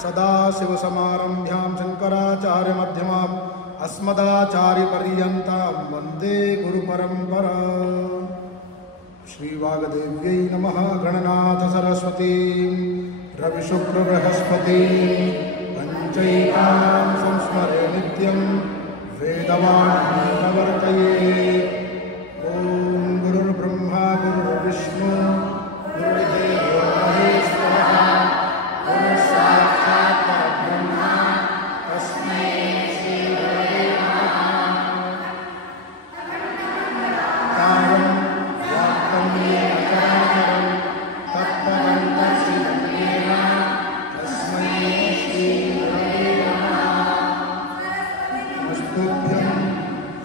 सदाशिवसमारम्भ्यां शङ्कराचार्यमध्यमाम् अस्मदाचार्यपर्यन्तां वन्दे गुरुपरम्पराम्। श्रीवागदेव्यै नमः। गणनाथ सरस्वती रविशुक्रबृहस्पति पञ्चैकां संस्मरे नित्यं वेदवान् प्रवर्तये। ॐ गुरुर्ब्रह्मा गुरुर्विष्णु गुरुर्देवो महेश्वरः गुरुसाक्षात् परब्रह्म तस्मै श्रीगुरवे नमः। तारं व्याप्तं येन चराचरं तत्पदं दर्शितं येन तस्मै श्रीगुरवे नमः। नमस्तुभ्यं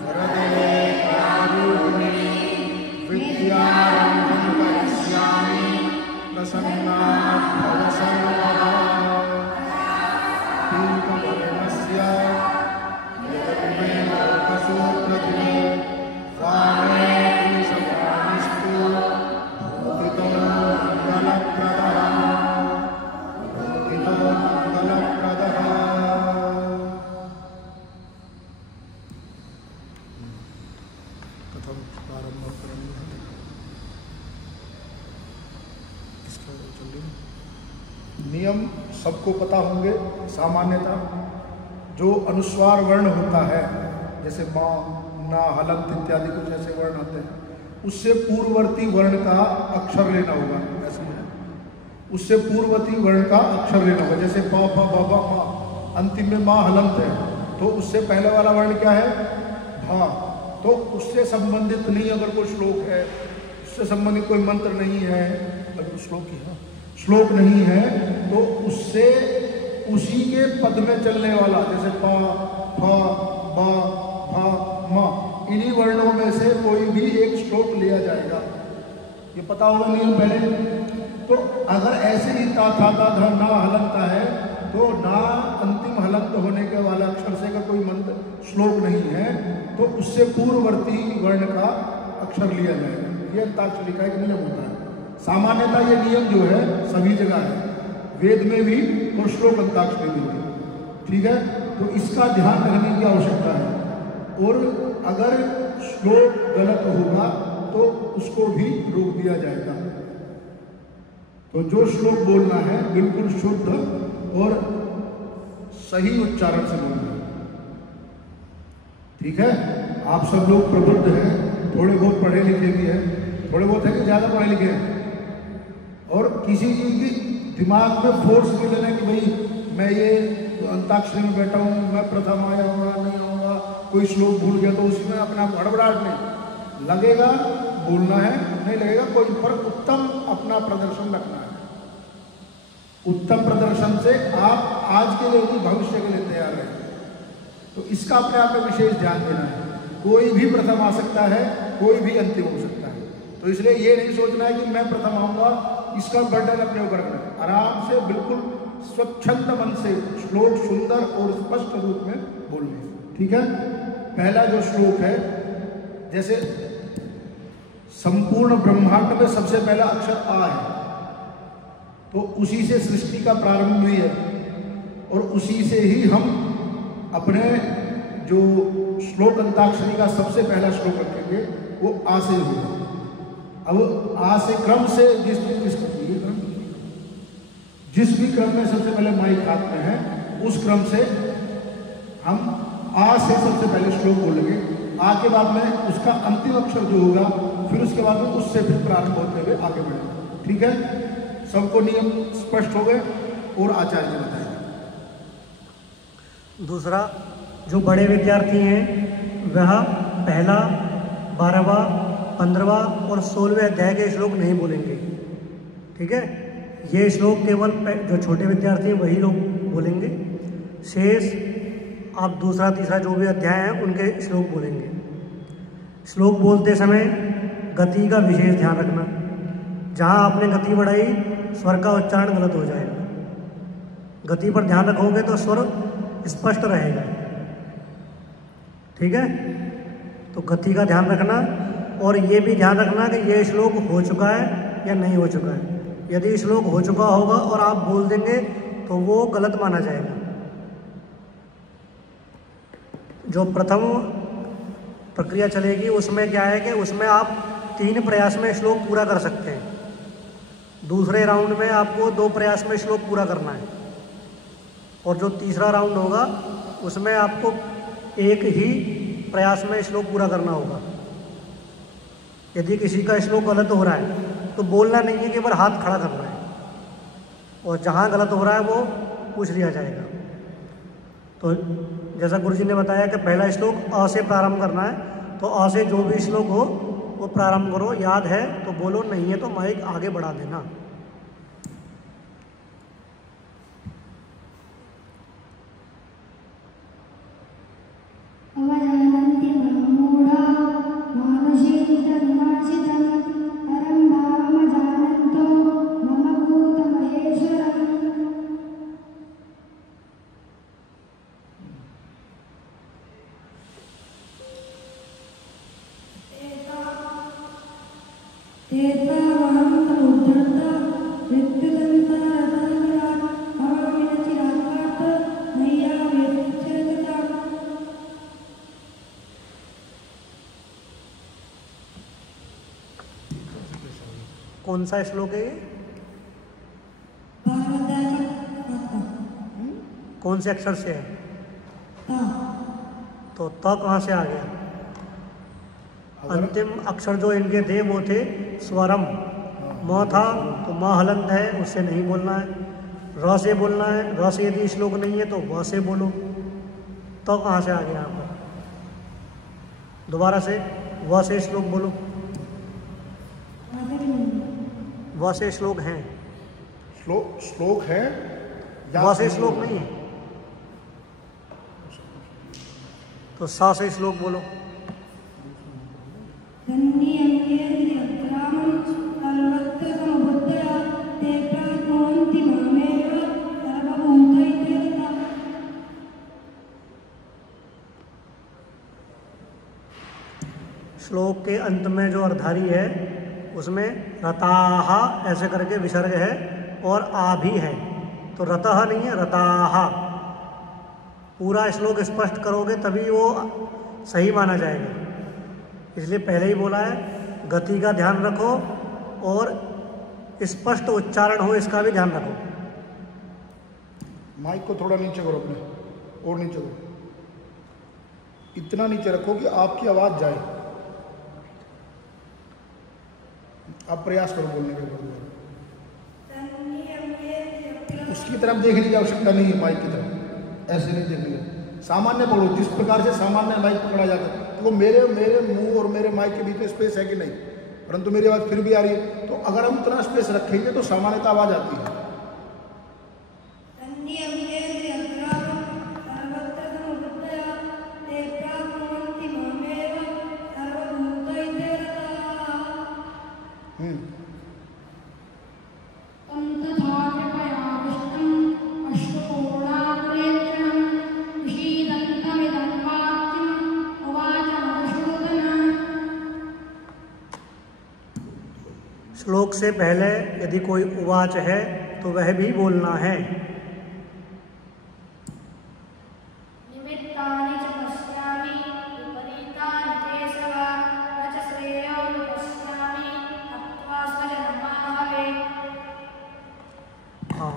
वरदे कारुण्ये विद्यारम्भं करिष्यामि प्रसन्ना भव सर्वदा। पीतवर्णस्य यदग्ने लोकसूत्रधे वामे द्विषवाणिस्तु भूतितो मङ्गलप्रदः भूतितो मङ्गलप्रदः। कथं प्रारम्भं करणीयः इसका चलिए। नियम सबको पता होंगे। सामान्यतः जो अनुस्वार वर्ण होता है, जैसे माँ, ना, हलंत इत्यादि कुछ ऐसे वर्ण आते हैं, उससे पूर्ववर्ती वर्ण का अक्षर लेना होगा। ऐसे में उससे पूर्ववर्ती वर्ण का अक्षर लेना होगा। जैसे प, फ, ब, भ, म, अंतिम में माँ हलंत है, तो उससे पहले वाला वर्ण क्या है? भा। तो उससे संबंधित नहीं अगर कोई श्लोक है, उससे संबंधित कोई मंत्र नहीं है, अगर श्लोक ही है, श्लोक नहीं है, तो उससे उसी के पद में चलने वाला, जैसे प, फ, ब, भ, म, इन्हीं वर्णों में से कोई भी एक श्लोक लिया जाएगा। ये पता होगा नियम पहले। तो अगर ऐसे ही ता, था, ता, धा, ना हलंत है, तो ना अंतिम हलंत होने के वाला अक्षर से का कोई मंत्र श्लोक नहीं है, तो उससे पूर्ववर्ती वर्ण का अक्षर लिया जाएगा। ये अंताक्षरी का एक नियम होता है। सामान्यतः ये नियम जो है सभी जगह है, वेद में भी और श्लोक अंताक्षरी में भी। ठीक है, तो इसका ध्यान रखने की आवश्यकता है। और अगर श्लोक गलत होगा तो उसको भी रोक दिया जाएगा। तो जो श्लोक बोलना है बिल्कुल शुद्ध और सही उच्चारण से बोलना है। ठीक है, आप सब लोग प्रबुद्ध हैं, थोड़े बहुत पढ़े लिखे भी हैं, थोड़े बहुत है कि ज़्यादा पढ़े लिखे हैं, और किसी चीज़ की दिमाग में फोर्स नहीं लेना कि भाई मैं ये अंताक्षरी में बैठा हूँ, मैं प्रथम आया हुआ नहीं आऊँगा, कोई श्लोक भूल गया तो उसमें अपना हड़बड़ाहट नहीं लगेगा, बोलना है, नहीं लगेगा कोई फर्क। उत्तम अपना प्रदर्शन रखना है। उत्तम प्रदर्शन से आप आज के लिए भी भविष्य के लिए तैयार रहेंगे। तो इसका अपने आप में विशेष ध्यान देना है। कोई भी प्रथम आ सकता है, कोई भी अंतिम हो सकता है। तो इसलिए ये नहीं सोचना है कि मैं प्रथम आऊँगा, इसका बर्डन अपने ऊपर रखना है। आराम से बिल्कुल स्वच्छंद मन से श्लोक सुंदर और स्पष्ट रूप में बोलना। ठीक है, पहला जो श्लोक है, जैसे संपूर्ण ब्रह्मांड में सबसे पहला अक्षर आ है, तो उसी से सृष्टि का प्रारंभ हुई है और उसी से ही हम अपने जो श्लोक अंताक्षरी का सबसे पहला श्लोक रखेंगे वो आ से होगा। अब आ से क्रम से जिस भी क्रम में सबसे पहले माइक हाथ में है, उस क्रम से हम आ से सबसे पहले श्लोक बोलेंगे। आ के बाद में उसका अंतिम अक्षर जो होगा, फिर उसके बाद में उससे फिर प्रारंभ होते हुए आगे बढ़ेंगे। ठीक है, सबको नियम स्पष्ट हो गए और आचार्य जी बताएंगे। दूसरा, जो बड़े विद्यार्थी हैं वह पहला, 12वां, 15वां और 16वें अध्याय के श्लोक नहीं बोलेंगे। ठीक है, ये श्लोक केवल जो छोटे विद्यार्थी हैं वही लोग बोलेंगे। शेष आप दूसरा, तीसरा जो भी अध्याय हैं उनके श्लोक बोलेंगे। श्लोक बोलते समय गति का विशेष ध्यान रखना। जहाँ आपने गति बढ़ाई, स्वर का उच्चारण गलत हो जाएगा। गति पर ध्यान रखोगे तो स्वर स्पष्ट रहेगा। ठीक है, तो गति का ध्यान रखना, और ये भी ध्यान रखना कि ये श्लोक हो चुका है या नहीं हो चुका है। यदि श्लोक हो चुका होगा और आप बोल देंगे तो वो गलत माना जाएगा। जो प्रथम प्रक्रिया चलेगी उसमें क्या है कि उसमें आप 3 प्रयास में श्लोक पूरा कर सकते हैं। दूसरे राउंड में आपको 2 प्रयास में श्लोक पूरा करना है, और जो तीसरा राउंड होगा उसमें आपको 1 ही प्रयास में श्लोक पूरा करना होगा। यदि किसी का श्लोक गलत हो रहा है तो बोलना नहीं है, केवल हाथ खड़ा करना है, और जहाँ गलत हो रहा है वो पूछ लिया जाएगा। तो जैसा गुरुजी ने बताया कि पहला श्लोक अ से प्रारंभ करना है, तो अ से जो भी श्लोक हो वो प्रारंभ करो। याद है तो बोलो, नहीं है तो माइक आगे बढ़ा देना। अवजानन्ति मामूढा मानुषीं तन्मार्जितं परं भावमजानन्तो मम भूतमहेश्वरम्। तेतावहं समुद्धृता मृत्युदन्तारतरतरात् भवमिनचिरात्मात् नय्याव्यतिच्छेदता। कौन सा श्लोक है ये? कौन से अक्षर से है? तो त कहाँ से आ गया? अंतिम अक्षर जो इनके थे वो थे स्वरम। म था तो म हलंत है, उससे नहीं बोलना है। र से बोलना है, र से यदि श्लोक नहीं है तो व से बोलो। तो कहाँ से आ गया यहाँ पर? दोबारा से व से श्लोक बोलो। व से श्लोक हैं, श्लोक है व से श्लोक नहीं है, तो सा से श्लोक बोलो। श्लोक के अंत में जो अर्धारी है उसमें रताहा ऐसे करके विसर्ग है और आ भी है, तो रतः नहीं है, रताहा। पूरा श्लोक स्पष्ट करोगे तभी वो सही माना जाएगा, इसलिए पहले ही बोला है गति का ध्यान रखो और स्पष्ट उच्चारण हो इसका भी ध्यान रखो। माइक को थोड़ा नीचे करो, अपने और नीचे करो, इतना नीचे रखो कि आपकी आवाज़ जाए। आप प्रयास करो बोलने के बाद। उसकी तरफ देखने की आवश्यकता नहीं है, माइक की तरफ ऐसे नहीं देखने की। सामान्य पकड़ो, जिस प्रकार से सामान्य माइक पकड़ा जाता है, तो मेरे मुंह और मेरे माइक के बीच में स्पेस है कि नहीं, परंतु मेरी आवाज़ फिर भी आ रही है। तो अगर हम उतना स्पेस रखेंगे तो सामान्यता आवाज़ आती है। श्लोक से पहले यदि कोई उवाच है तो वह भी बोलना है। निमित्तानि च पश्यामि विपरीतानि केशव न च श्रेयोनुपश्यामि हत्वा स्वजनमाहवे। हाँ,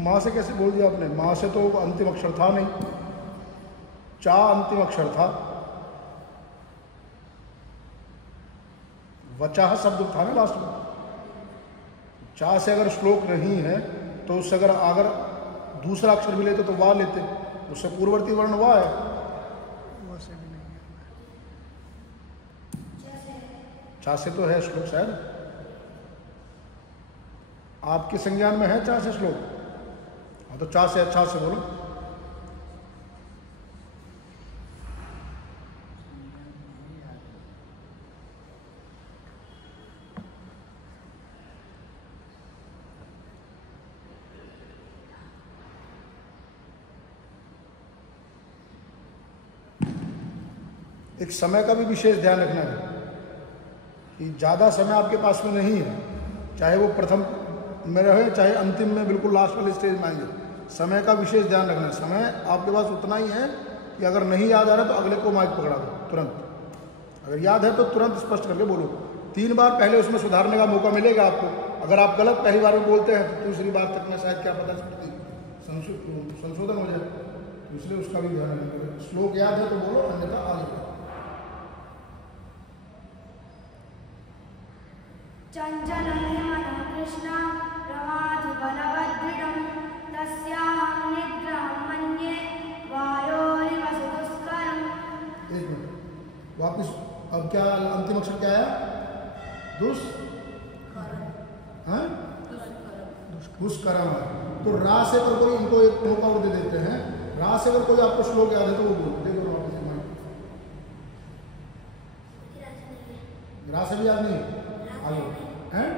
माँ से कैसे बोल दिया आपने? माँ से तो अंतिम अक्षर था नहीं, चा अंतिम अक्षर था, वचाह शब्द था ना लास्ट में। चा से अगर श्लोक नहीं है तो उससे अगर दूसरा अक्षर भी लेते तो वाह लेते, उससे पूर्ववर्ती वर्ण वाह है। चा से तो है श्लोक शायद, आपके संज्ञान में है चा से श्लोक? हाँ तो चा से अच्छा से बोलो। एक समय का भी विशेष ध्यान रखना है कि ज़्यादा समय आपके पास में नहीं है, चाहे वो प्रथम में रहे चाहे अंतिम में बिल्कुल लास्ट वाले स्टेज में आएंगे। समय का विशेष ध्यान रखना है। समय आपके पास उतना ही है कि अगर नहीं याद आ रहा तो अगले को माइक पकड़ा दो तुरंत, अगर याद है तो तुरंत स्पष्ट करके बोलो। 3 बार पहले उसमें सुधारने का मौका मिलेगा आपको। अगर आप गलत पहली बार में बोलते हैं तो दूसरी बार तक में शायद क्या पता संशोधन हो जाए, तो इसलिए उसका भी ध्यान रखना। श्लोक याद है तो बोलो, अन्यथा आगे। चञ्चलं मनः कृष्ण प्रमाथि बलवदृढं तस्याहं निग्रहं मन्ये वायोरिव सुदुष्करम्। एक मिनट वापिस, अब क्या अंतिम अक्षर क्या आया? दुष्करम। तो रा से अगर कोई, इनको एक मौका और दे देते हैं, रा से अगर कोई आपको श्लोक याद है तो वो बोल दे दो वापिस। रा से भी याद नहीं आगे हैं?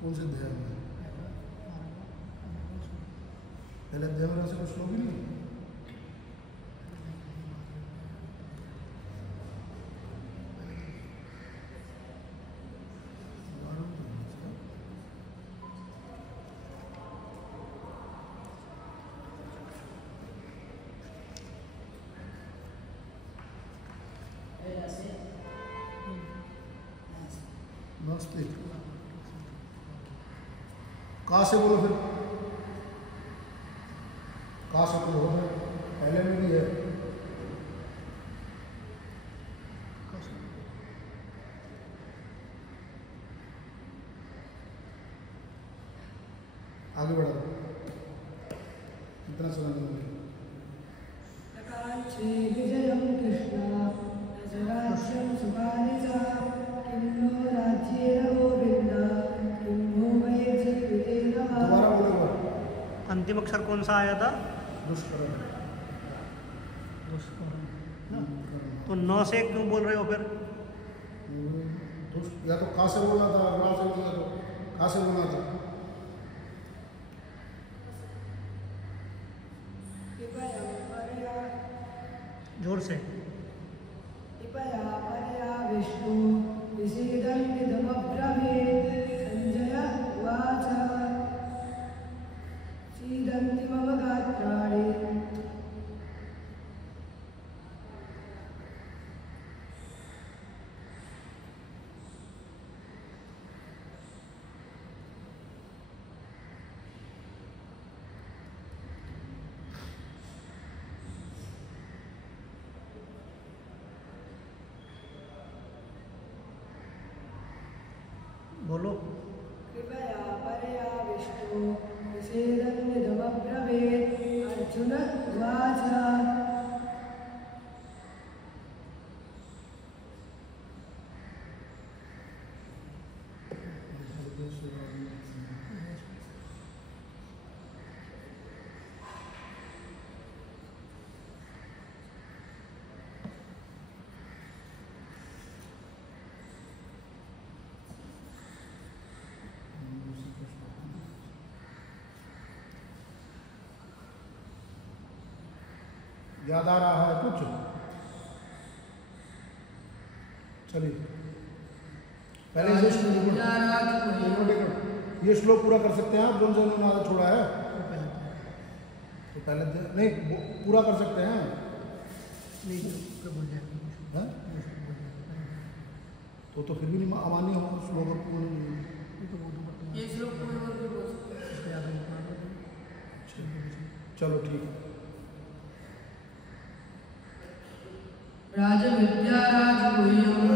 कौन से अध्याय में? पहले अध्याय में से कुछ श्लोक ही नहीं। का से बोलो फिर, का से तो हो पहले में भी है। आगे बढ़ा इतना सुना श्री विजयं कृष्ण राजराज्यं सुखानिजा किन्नो राज्येन गोविन्द किन्नो वै जीवितेन वा। दोबारा बोलो। अंतिम अक्षर कौन सा आया था? दुष्कर्म। तो 9 से क्यों बोल रहे हो फिर? या तो का से बोलना था, रा से बोलना तो का से बोलना था। जोर से। कृपया परया विष्णु विषीदन्निदमब्रवीत्। संजय उवाच सीदन्ति मम गात्राणि। बोलो। कृपया परया विष्णु विषीदन्निदमब्रवीत्। अर्जुन उवाच याद आ रहा है कुछ? चलिए पहले ये श्लोक पूरा कर सकते हैं आप, जो नारा छोड़ा है तो पहले नहीं पूरा कर सकते हैं। तो फिर भी अमान्य हो श्लोक पूर्ण। ये श्लोक कोई और भी बोल सकता है। चलो ठीक है। राजविद्या राजगुह्यम्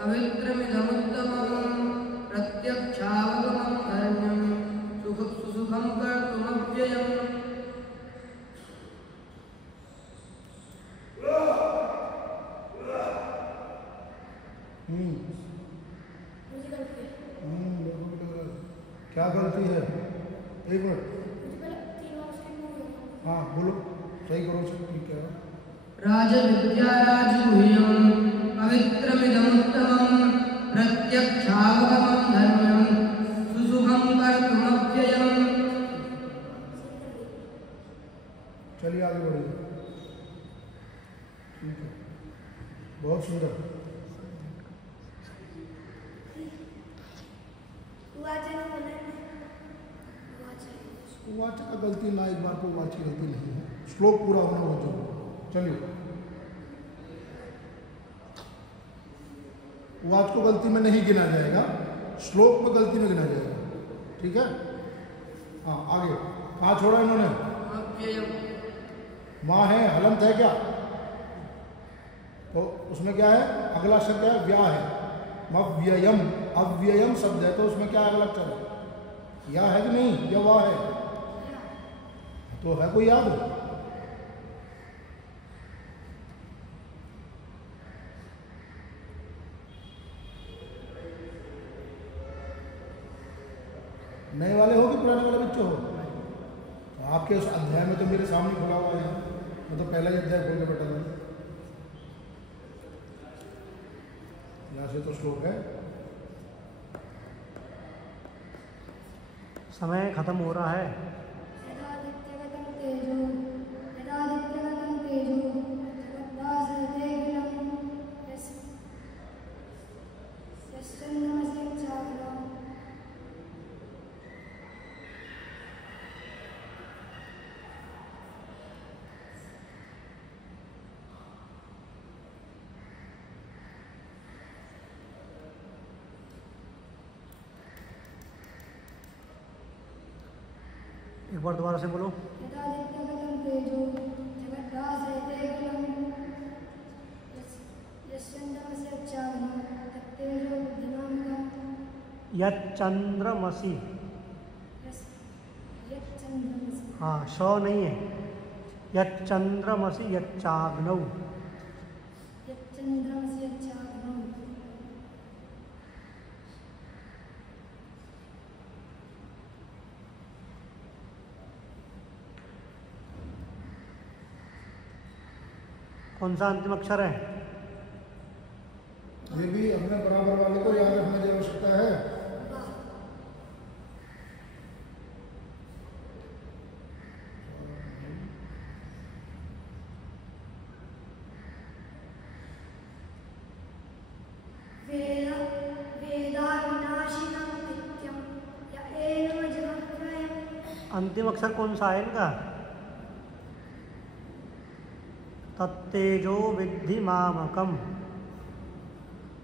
पवित्रमिदमुत्तमम् प्रत्यक्षावगमं धर्म्यं सुसुखं कर्तुमव्ययम्। क्या गलती है? एक मिनट, हाँ बोलो, सही करो, ठीक है। राजविद्या राजगुह्यम् पवित्रमिदमुत्तमम् प्रत्यक्षावगमं धर्म्यं सुसुखं कर्तुमव्ययम्। चलिए आगे बढ़िए। ठीक है, बहुत सुंदर। वाच का गलती ना, एक बार को वाच की गलती नहीं है, श्लोक पूरा होना बहुत जरूरी। चलिए, वाच को गलती में नहीं गिना जाएगा, श्लोक में गलती में गिना जाएगा। ठीक है, हाँ आगे। कहाँ छोड़ा इन्होंने? माँ है, हलंत है क्या? तो उसमें क्या है? अगला शब्द क्या है? व्या है। मव्ययम, अव्ययम शब्द है, तो उसमें क्या अगला अक्षर है? या है कि नहीं? या वाह है? तो है कोई याद? नए वाले हो कि पुराने वाले बच्चे हो? तो आपके उस अध्याय में तो मेरे सामने खुला हुआ है, मैं तो पहला ही अध्याय खोल के बैठा था। यहाँ से तो श्लोक है। समय खत्म हो रहा है। एक बार दोबारा से बोलो। यच्चंद्रमसि, हाँ श नहीं है। यच्चंद्रमसि यच्चाग्नौ। कौन सा अंतिम अक्षर है? ये भी अपने बराबर वाले को याद रखने की आवश्यकता है। अंतिम अक्षर कौन सा है इनका? तत्तेजो विद्धि मामकम।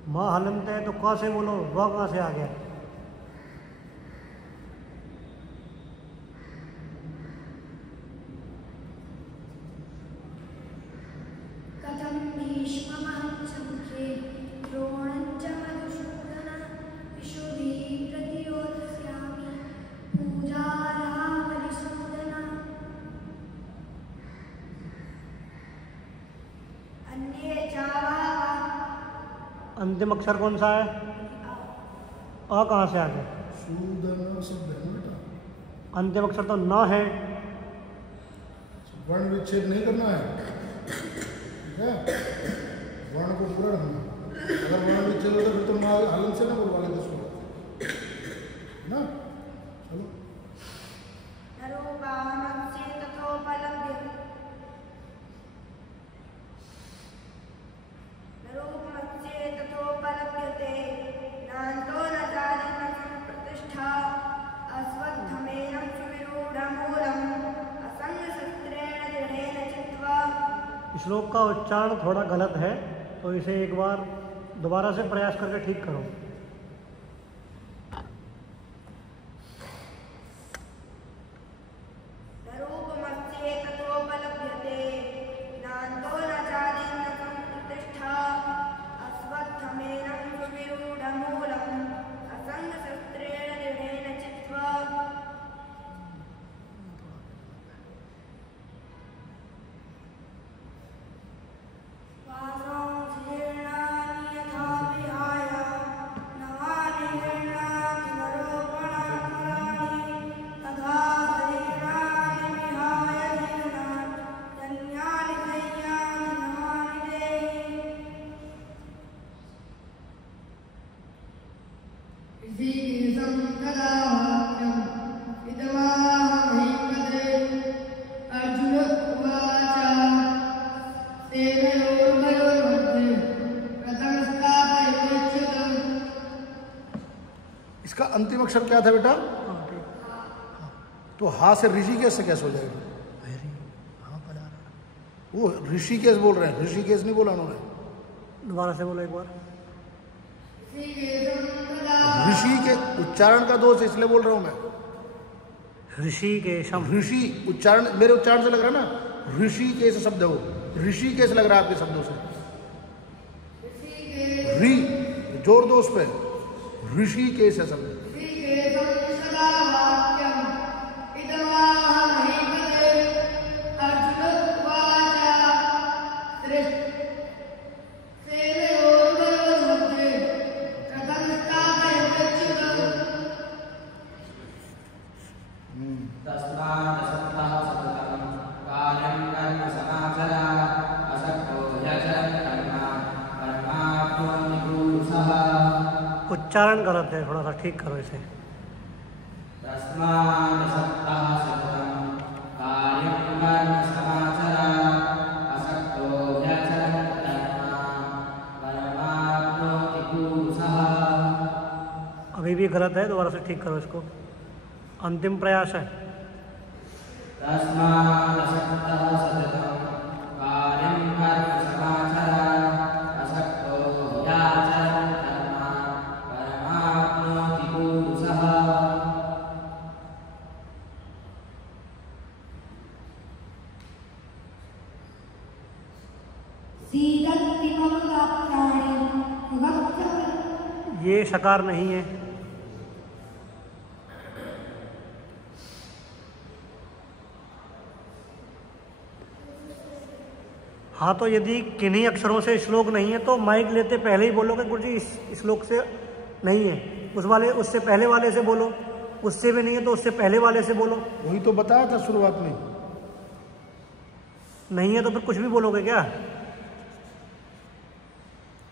म हलंत है तो क से बोलो, व कहाँ से आ गया? अंतिम अक्षर कौन सा है? अ कहाँ से आ गया? सूदन शब्द है बेटा। अंतिम अक्षर तो न है। वर्ण विच्छेद नहीं करना है, ठीक है? वर्ण को पूरा रखना। अगर वर्ण विच्छेद हो तो फिर तुम हलन से ना बोलवा लेते उसको, ना? चलो। श्लोक का उच्चारण थोड़ा गलत है, तो इसे एक बार दोबारा से प्रयास करके ठीक करो। ऋषिकेशं तदा वाक्यम् इदमाहमहीपते अर्जुन उवाच सेनयोर्भयोर्मध्ये प्रथमस्थापयमेच्युतम्। इसका अंतिम अक्षर क्या था बेटा? तो हा से ऋषिकेश से कैसे हो जाएगा? वो ऋषिकेश बोल रहे हैं, ऋषिकेश नहीं बोला उन्होंने। दोबारा से बोलो एक बार। ऋषि के उच्चारण का दोष इसलिए बोल रहा हूं मैं। ऋषिकेशम, ऋषि उच्चारण मेरे उच्चारण से लग रहा है ना, ऋषिकेश शब्द है वो, ऋषिकेश लग रहा है आपके शब्दों से। ऋ जोर दो उस पे, ऋषिकेश है शब्द। उच्चारण गलत है, थोड़ा सा ठीक करो इसे। अभी भी गलत है, दोबारा से ठीक करो इसको। अंतिम प्रयास है। ये शकार नहीं है। हाँ, तो यदि किन्हीं अक्षरों से श्लोक नहीं है तो माइक लेते पहले ही बोलोगे गुरु जी इस श्लोक से नहीं है, उस वाले उससे पहले वाले से बोलो, उससे भी नहीं है तो उससे पहले वाले से बोलो। वही तो बताया था शुरुआत में। नहीं है तो फिर कुछ भी बोलोगे क्या?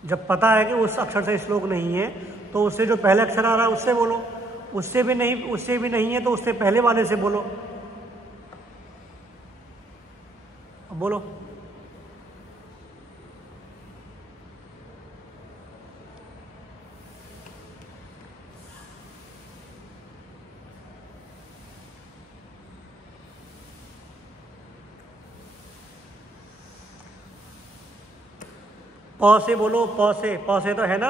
जब पता है कि उस अक्षर से श्लोक नहीं है तो उससे जो पहले अक्षर आ रहा है उससे बोलो, उससे भी नहीं है तो उससे पहले वाले से बोलो। अब बोलो। प से बोलो, प से तो है ना।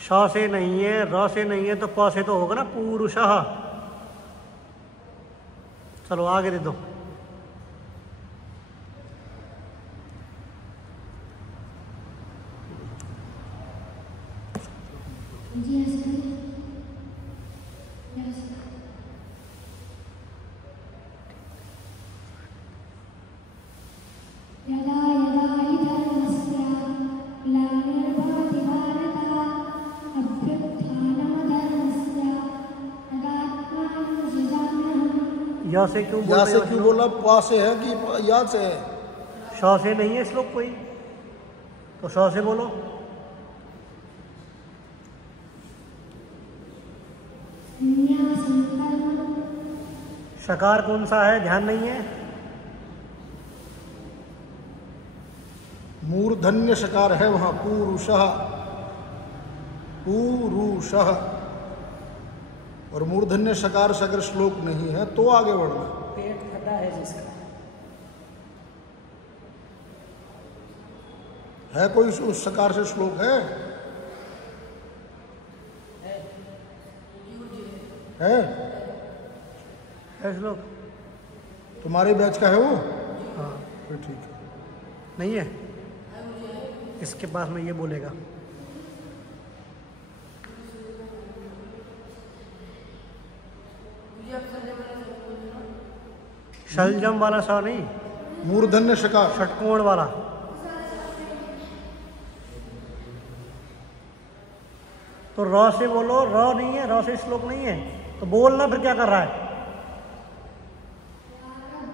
श से नहीं है, र से नहीं है तो प से तो होगा ना, पुरुषः। चलो आगे दे दो। या से क्यों बोल रहे हो? क्यों बोला? पा से है कि याद से है? श से नहीं है श्लोक कोई, तो श से बोलो। शकार कौन सा है, ध्यान नहीं है? मूर्धन्य शकार है वहां, पुरुषः, पुरुषः। और मूर्धन्य शकार से अगर श्लोक नहीं है तो आगे बढ़ना। पेट फटा है जिसका, है कोई उस शकार से श्लोक है? है श्लोक? तुम्हारे बैच का है वो? हाँ, फिर ठीक है। नहीं है, इसके पास में ये बोलेगा। शलजम वाला सा नहीं, मूर्धन्य शकार, षटकोण वाला। तो र से बोलो, र नहीं है, र से श्लोक नहीं है तो बोलना, फिर क्या कर रहा है?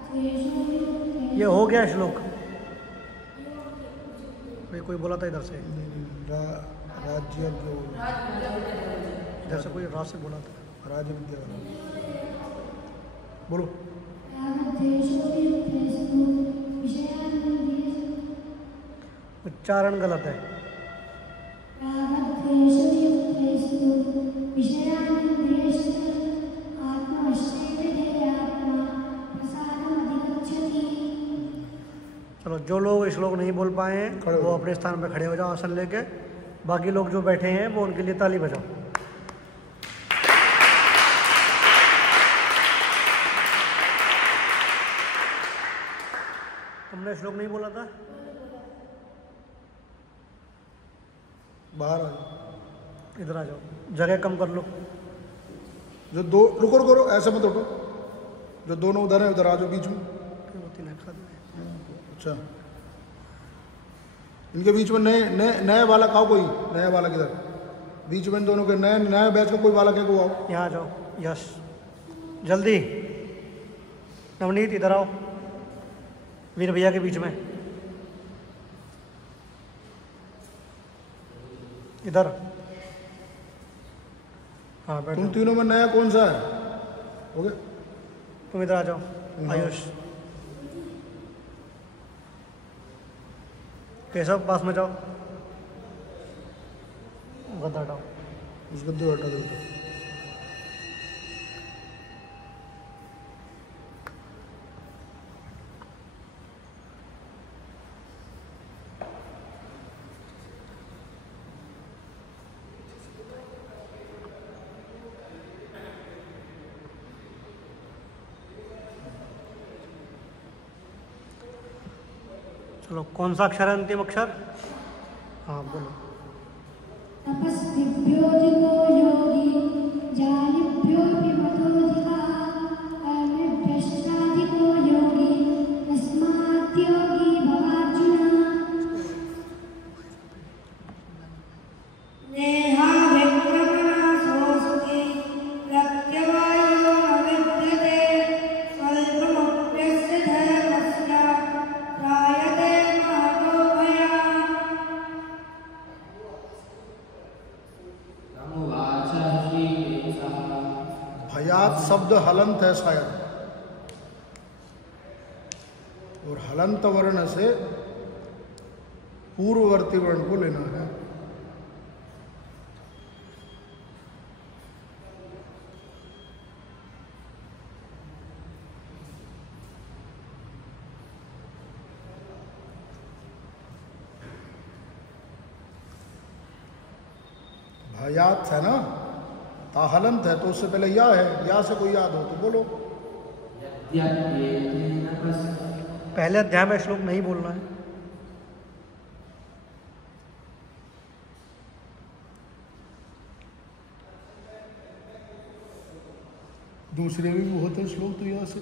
ये हो गया श्लोक। भाई कोई बोला था इधर से, राज्य इधर से कोई राज से बोला था। राज्य विद्या बोलो। उच्चारण गलत है। चलो, जो लोग श्लोक नहीं बोल पाए हैं वो अपने स्थान पर खड़े हो जाओ आसन लेके। बाकी लोग जो बैठे हैं वो उनके लिए ताली बजाओ। तुमने श्लोक नहीं बोला था? बाहर आ जाओ, इधर आ जाओ, जगह कम कर लो। जो दो रुको रुको रुको, ऐसे मत उठो। जो दोनों उधर है उधर आ जाओ बीच में। अच्छा, इनके बीच में नए नए नए बालक आओ। कोई नया बालक इधर बीच में दोनों के नए नए बैच का कोई बालक है वो आओ। यहाँ आ जाओ। यस, जल्दी। नवनीत इधर आओ, वीर भैया के बीच में। इधर। हाँ बैठो। तुम तीनों में नया कौन सा है? हो गया, तुम इधर आ जाओ। आयुष, केशव पास में जाओ। गद्दा हटाओ। उस गद्दे को हटा दो। चलो, कौन सा अक्षर है अंतिम अक्षर? हाँ बोलो। तपस्विभ्योऽधिको योगी ज्ञानिभ्योऽपि मतोऽधिकः कर्मिभ्यश्चाधिको योगी तस्मात् योगी भवार्जुन। नेहाभिक्रमणासोऽस्ति प्रत्यवायो न विद्यते स्वल्पमप्यस्य धर्मस्य त्रायते महतो भयात्। भयात शब्द हलंत है शायद, और हलंत वर्ण से पूर्ववर्ती वर्ण को लेना है। भयात है ना, ताहलंत है तो उससे पहले या है। या से कोई याद हो तो बोलो। पहले अध्याय में श्लोक नहीं बोलना है। दूसरे भी होते हैं श्लोक, तो यहाँ से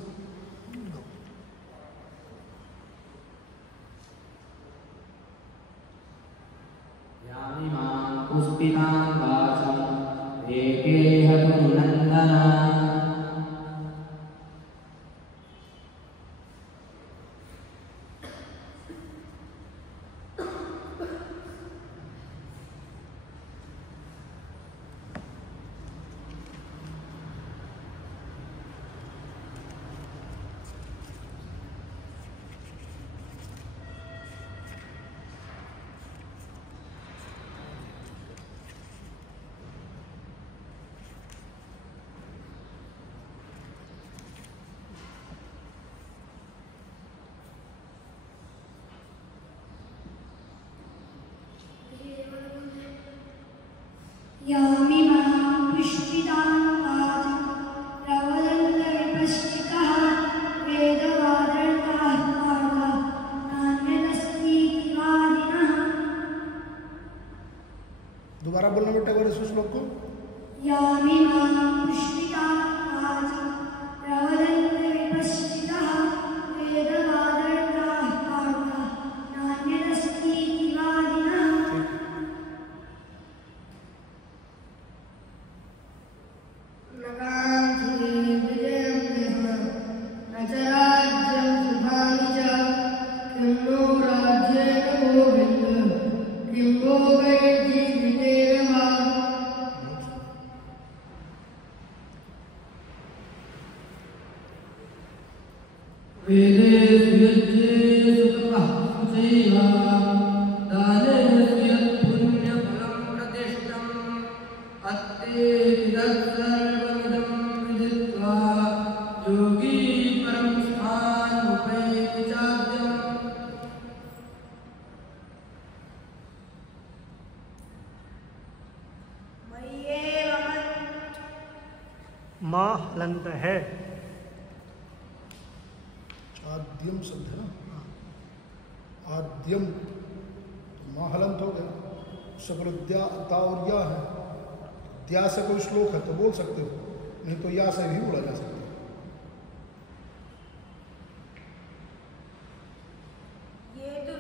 वेदेषु यज्ञेषु तपः चैव दानेषु यत्पुण्यफलं प्रतिष्ठम् अत्तेति तत्सर्वमिदं विदित्वा योगी परं स्थानमुपैति चाद्यम्। माँ हलंत है। आद्यम शब्द है ना, आद्यम माँ हलंत हो गया। शब्द द्या ता और या है, द्या से कोई श्लोक है तो बोल सकते हो, नहीं तो या से भी बोला जा सकता है। ये तो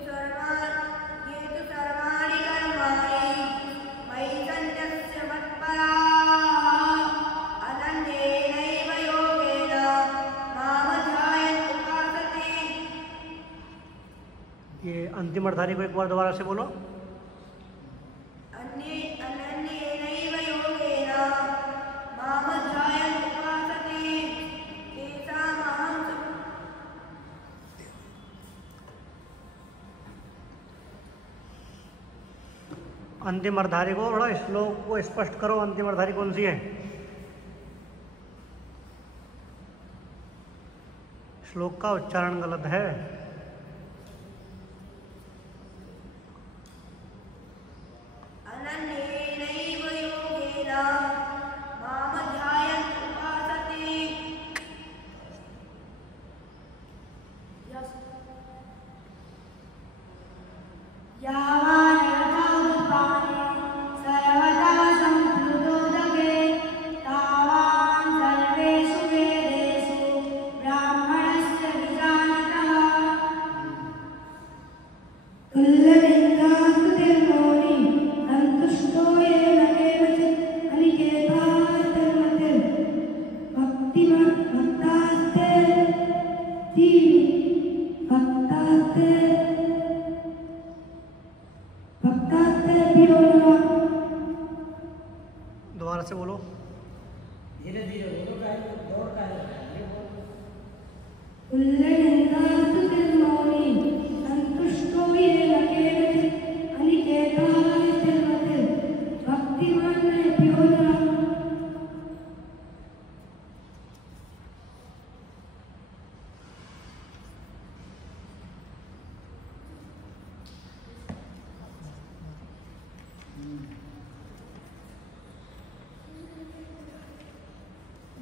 सर्वाणि कर्माणि मयि सन्न्यस्य मत्पराः अनन्येनैव योगेन मां ध्यायन् उपासते। ये अंतिम अर्थारी को एक बार दोबारा से बोलो। अनन्येनैव योगेन मां ध्यायन् उपासते तेषामहं अंतिम अर्थारी को थोड़ा श्लोक को स्पष्ट करो। अंतिम अर्थारी कौन सी है? श्लोक का उच्चारण गलत है। अनन्येनैव योगेन मां ध्यायन् उपासते। यावान् यथारूपाणि सर्वदा सम्प्लुतोदके तावान् सर्वेषु वेदेषु ब्राह्मणस्य विजानतः। तुल्यनिन्दास्तुतिर्मौनी सन्तुष्टो येन केनचित् अनिकेतास्तन्मतिर् भक्तास्ते भक्तास्तेभ्यो नमः। दोबारा से बोलो। तुल्यनिन्दास्तुतिर्मौनी सन्तुष्टो येन केनचित् अनिकेतास्तन्मतिर् भक्तिमान्येभ्यो नमः।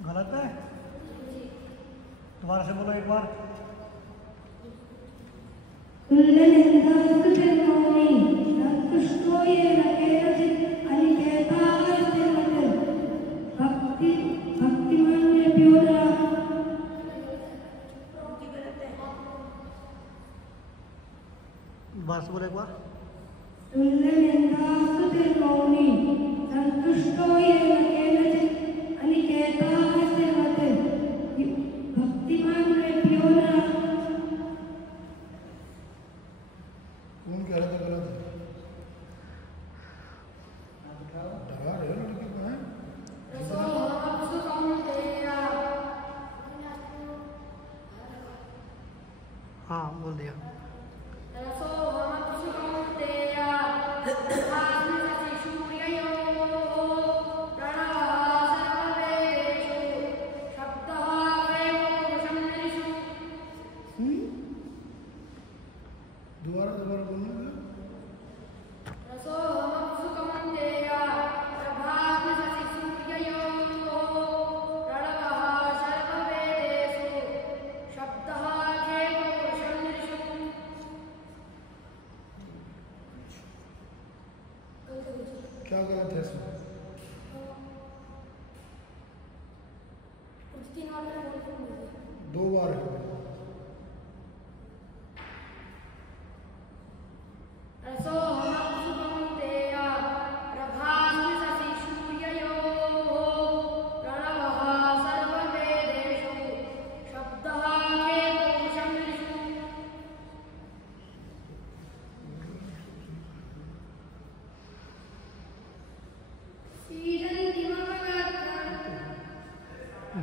गलत है, दोबारा से बोलो एक बार। तुल्यनिन्दास्तुतिर्मौनी सन्तुष्टो येन केनचित् अनिकेतास्तन्मतिर् भक्तिमान्येभ्यो नमः। दोबारा से बोलो एक बार। तुल्यनिन्दास्तुतिर्मौनी सन्तुष्टो येन केनचित् अनिकेतास्तन्मतिर् भक्तिमान्येभ्यो नमः। कौन कह रहा था गलत है? डरा रहे हो लड़की को, हैं? हाँ बोल दिया। दोबारा बोलना है। क्या गलत है इसमें? दो बार है।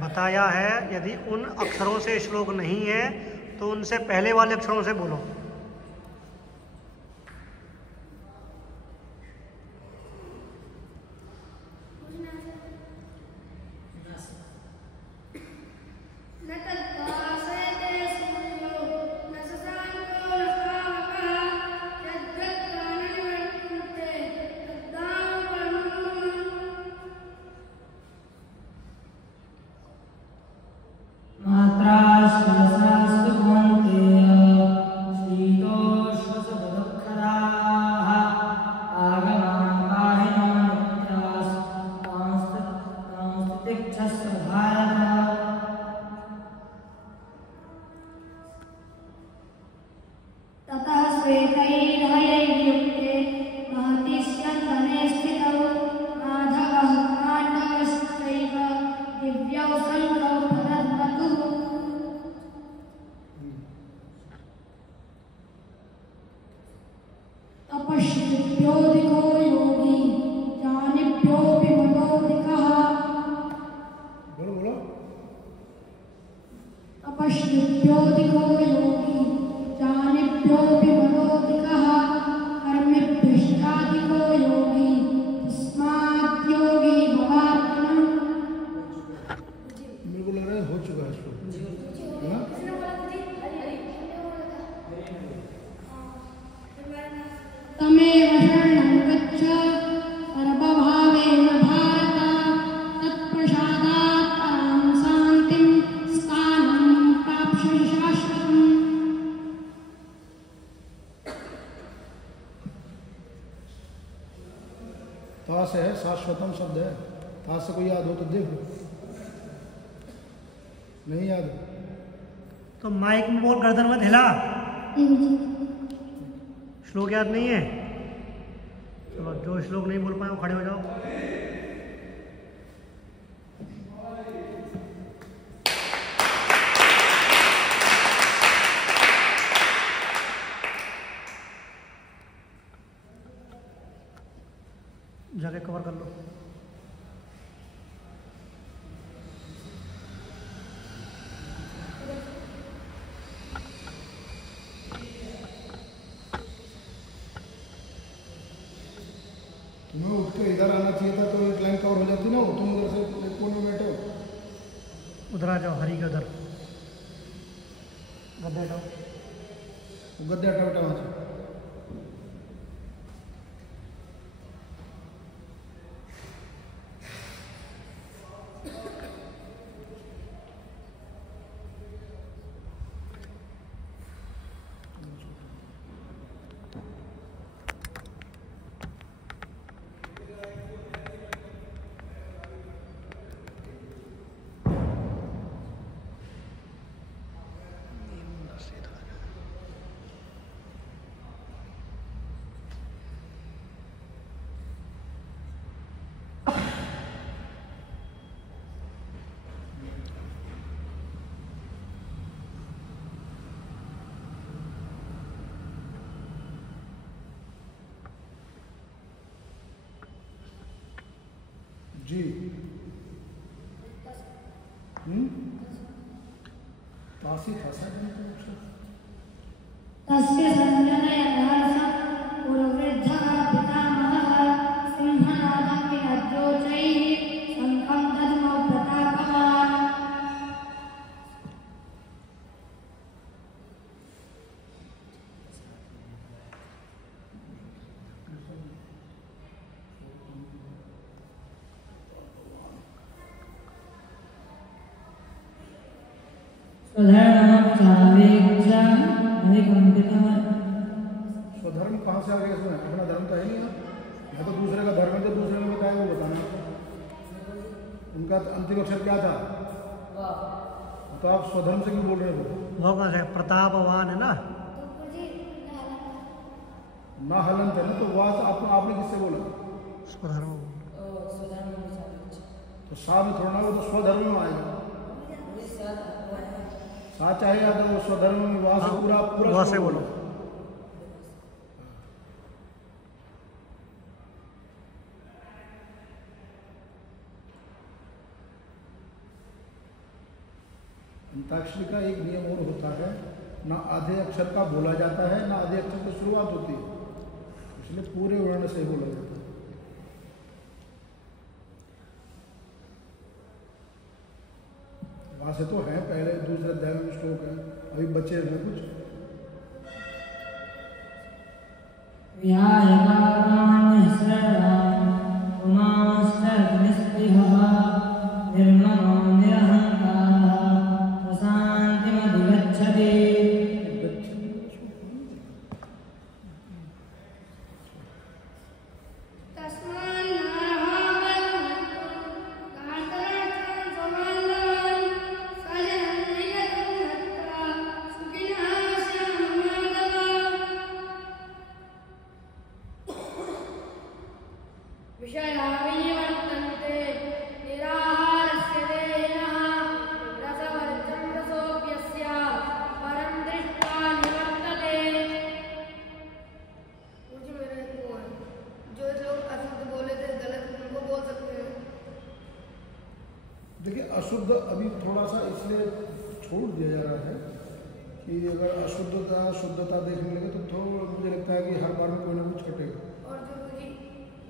बताया है यदि उन अक्षरों से श्लोक नहीं है तो उनसे पहले वाले अक्षरों से बोलो। था से है, शाश्वतम शब्द है। था से कोई याद हो तो देखो, नहीं याद तो माइक में बोल, गर्दन मत हिला। श्लोक याद नहीं है? चलो जो श्लोक नहीं बोल पाए वो खड़े हो जाओ। जगह कवर कर लो। तुम्हें उठ के इधर आना चाहिए था, तो एक लाइन कवर हो जाती ना। हो तुम उधर से एक कोने में बैठे हो, उधर आ जाओ, हरी के उधर गद्दे हटाओ। गद्दे हटा हटा वहाँ से। जी तासी खासा तस्य संजनयनार्थं पुरोवृद्धः पितामहः सिंहनादं विनद्योचैः शङ्खं दद्मौ प्रतापवान्। स्वधर्म कहाँ से आ गया इसमें? अपना धर्म तो है नहीं ना। मैं तो दूसरे का धर्म है, तो दूसरे ने बताया वो बताना। उनका अंतिम अक्षर क्या था? तो आप स्वधर्म से क्यों बोल रहे हो? वो कौन से प्रतापवान है ना? ना हलंत है ना, तो वह आपने किससे बोला? स्वधर्म। तो सा में थोड़ा ना, वो तो स्वधर्म में आएगा। सा चाहे या तो स्वधर्म में, वहां से पूरा पूरा वहां से बोलो। अंताक्षरी का एक नियम और होता है ना आधे अक्षर का बोला जाता है ना आधे अक्षर की शुरुआत होती है, इसलिए पूरे वर्ण से बोला जाता है। वहाँ से तो है, पहले दूसरे अध्याय में श्लोक है, अभी बचे हैं कुछ। देखिए अशुद्ध अभी थोड़ा सा इसलिए छोड़ दिया जा रहा है कि अगर अशुद्धता शुद्धता देखने लगे तो थोड़ा मुझे लगता है कि हर बार में कोई ना कुछ छटेगा। और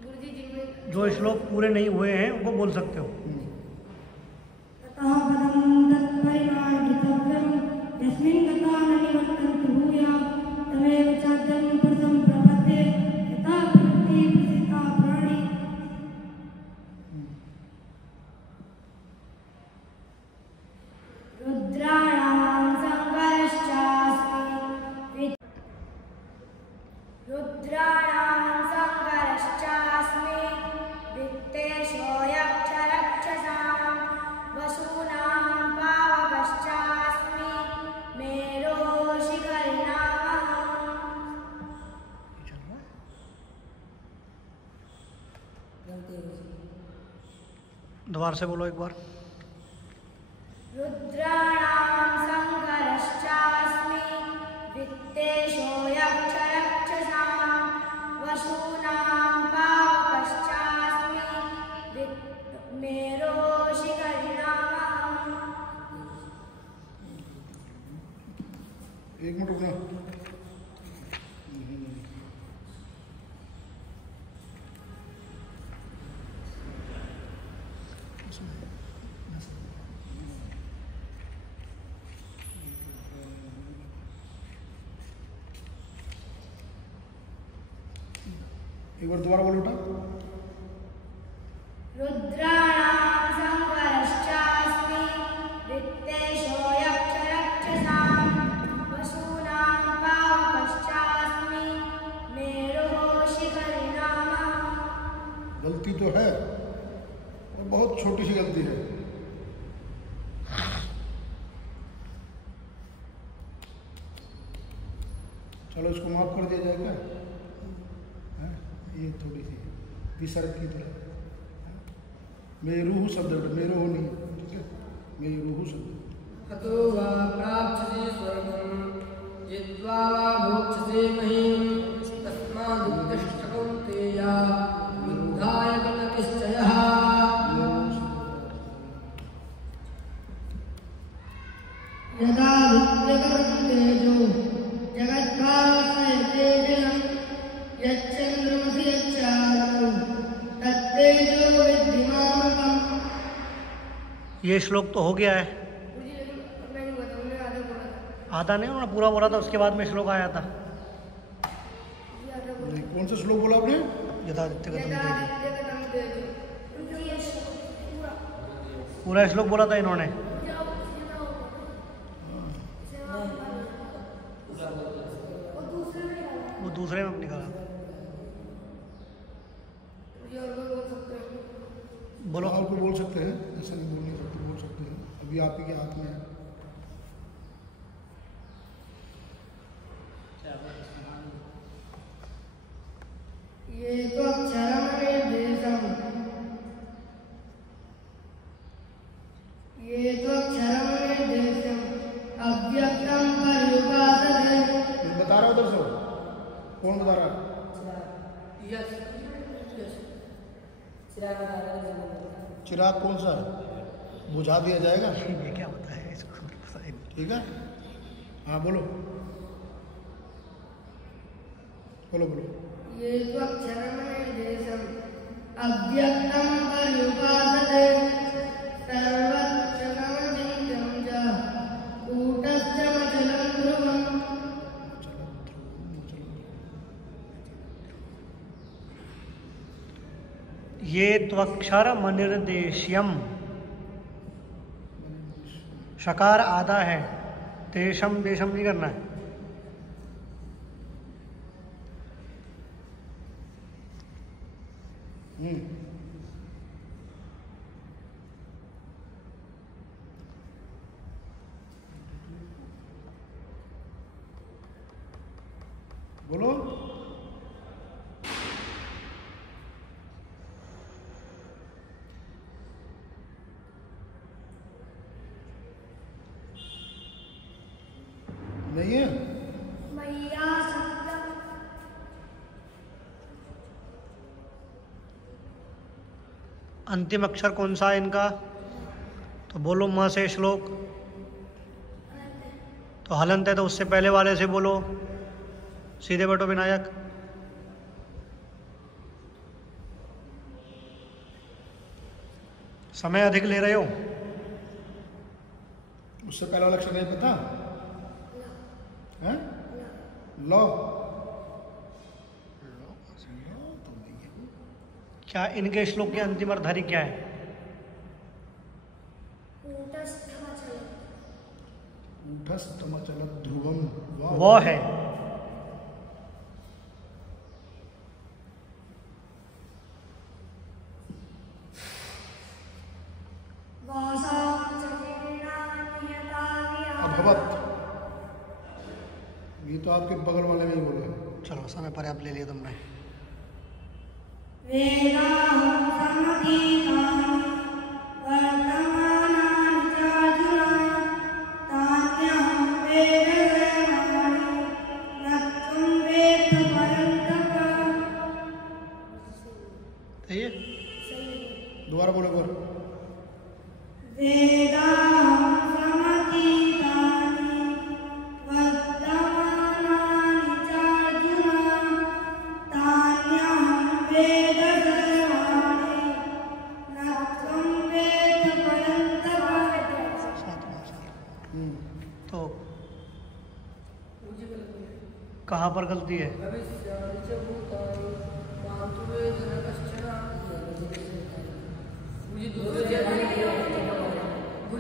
गुरुजी जिनमें जो श्लोक पूरे नहीं हुए हैं उनको बोल सकते हो। ततः पदं तत्परिमार्गितव्यं यस्मिन् गता न निवर्तन्ति भूयात् तमेव चाद्यं प्रथमं प्रपद्ये यथा प्रवृत्ति प्रसिद्धा प्राणी। रुद्राणां संकरश्चास्मि वित्तेषो यक्षरक्षसां वसूनां पावकश्चास्मि मेरोशिखरिणामहम्। दोबारा से बोलो एक बार। रुद्राणां संकरश्चास्मि वित्तेषो यक्षरक्षसां वसूनां पावकश्चास्मि मेरोशिखरिणामहम्। एक मिनट रुकना। एक बार दोबारा बोलो बेटा। रुद्राणां संकरश्चास्मि वित्तेषो यक्षरक्षसां वसूनां पावकश्चास्मि मेरोशिखरिणामहम्। गलती तो है और बहुत छोटी सी गलती है। चलो इसको माफ कर दिया जाए क्या? ये थोड़ी सी विसर्ग की तरह मेरूह शब्द, मेरूह नहीं, ठीक है, मेरूह शब्द। अतो वा प्राप्स्यसि स्वर्गं यद्वा वा भोक्ष्यसे महीं तस्मादुत्तिष्ठ कौन्तेय युद्धाय कृतनिश्चयः। यदा विद्यगतं तेजो जगद्भासयते जलं यच्चन्द्रमसि यच्चाग्नौ तत्तेजो विद्धि मामकम्। ये श्लोक तो हो गया है। आधा नहीं, उन्होंने पूरा बोला था, उसके बाद में श्लोक आया था। नहीं, कौन सा श्लोक बोला आपने? यथादित्यगतं तेजो। पूरा श्लोक बोला था इन्होंने। वो दूसरे में निकाला। बोलो। और को बोल सकते हैं, ऐसा नहीं बोल नहीं सकते, बोल सकते हैं, अभी आप ही के हाथ में है। ये तो अक्षरं निर्देशम् अव्यक्तं पर्युपासते। बता रहा उधर से, कौन बता रहा है? चिराग कौन सा है? बुझा दिया जाएगा। ये क्या होता है इसको पता ही नहीं। ठीक है, हाँ बोलो बोलो बोलो। ये त्वक्षरं निर्देशम् अव्यक्तं पर्युपासते सर्वत्र गमचिन्त्यं च कूटस्थमचलं ध्रुवम्। ये त्वक्षरमनिर्देश्यम, शकार आधा है, देशम देशम नहीं करना है। बोलो। नहीं है मैया शब्द अंतिम अक्षर कौन सा है इनका? तो बोलो म से श्लोक। तो हलंत है तो उससे पहले वाले से बोलो। सीधे बैठो विनायक। समय अधिक ले रहे हो। उससे पहला लक्षण नहीं पता है? लो क्या इनके श्लोक की अंतिम अर्थधारी क्या है? ऊढस्तमचलत् ध्रुवम। वो है अभवत। ये तो आपके बगल वाले में ही बोले। चलो समय पर्याप्त ले लिया तुमने। सही है? दोबारा बोलो बोलो। तो कहाँ पर गलती है?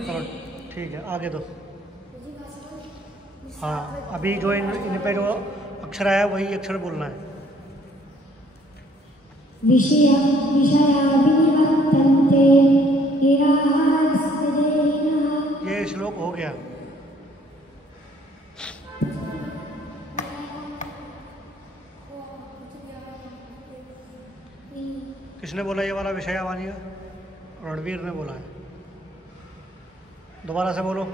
चलो ठीक है, आगे दो। हाँ, अभी जो इन पे जो अक्षर आया वही अक्षर बोलना है। ये श्लोक हो गया। किसने बोला ये वाला विषय आवानी है? रणवीर ने बोला है। दोबारा से बोलो।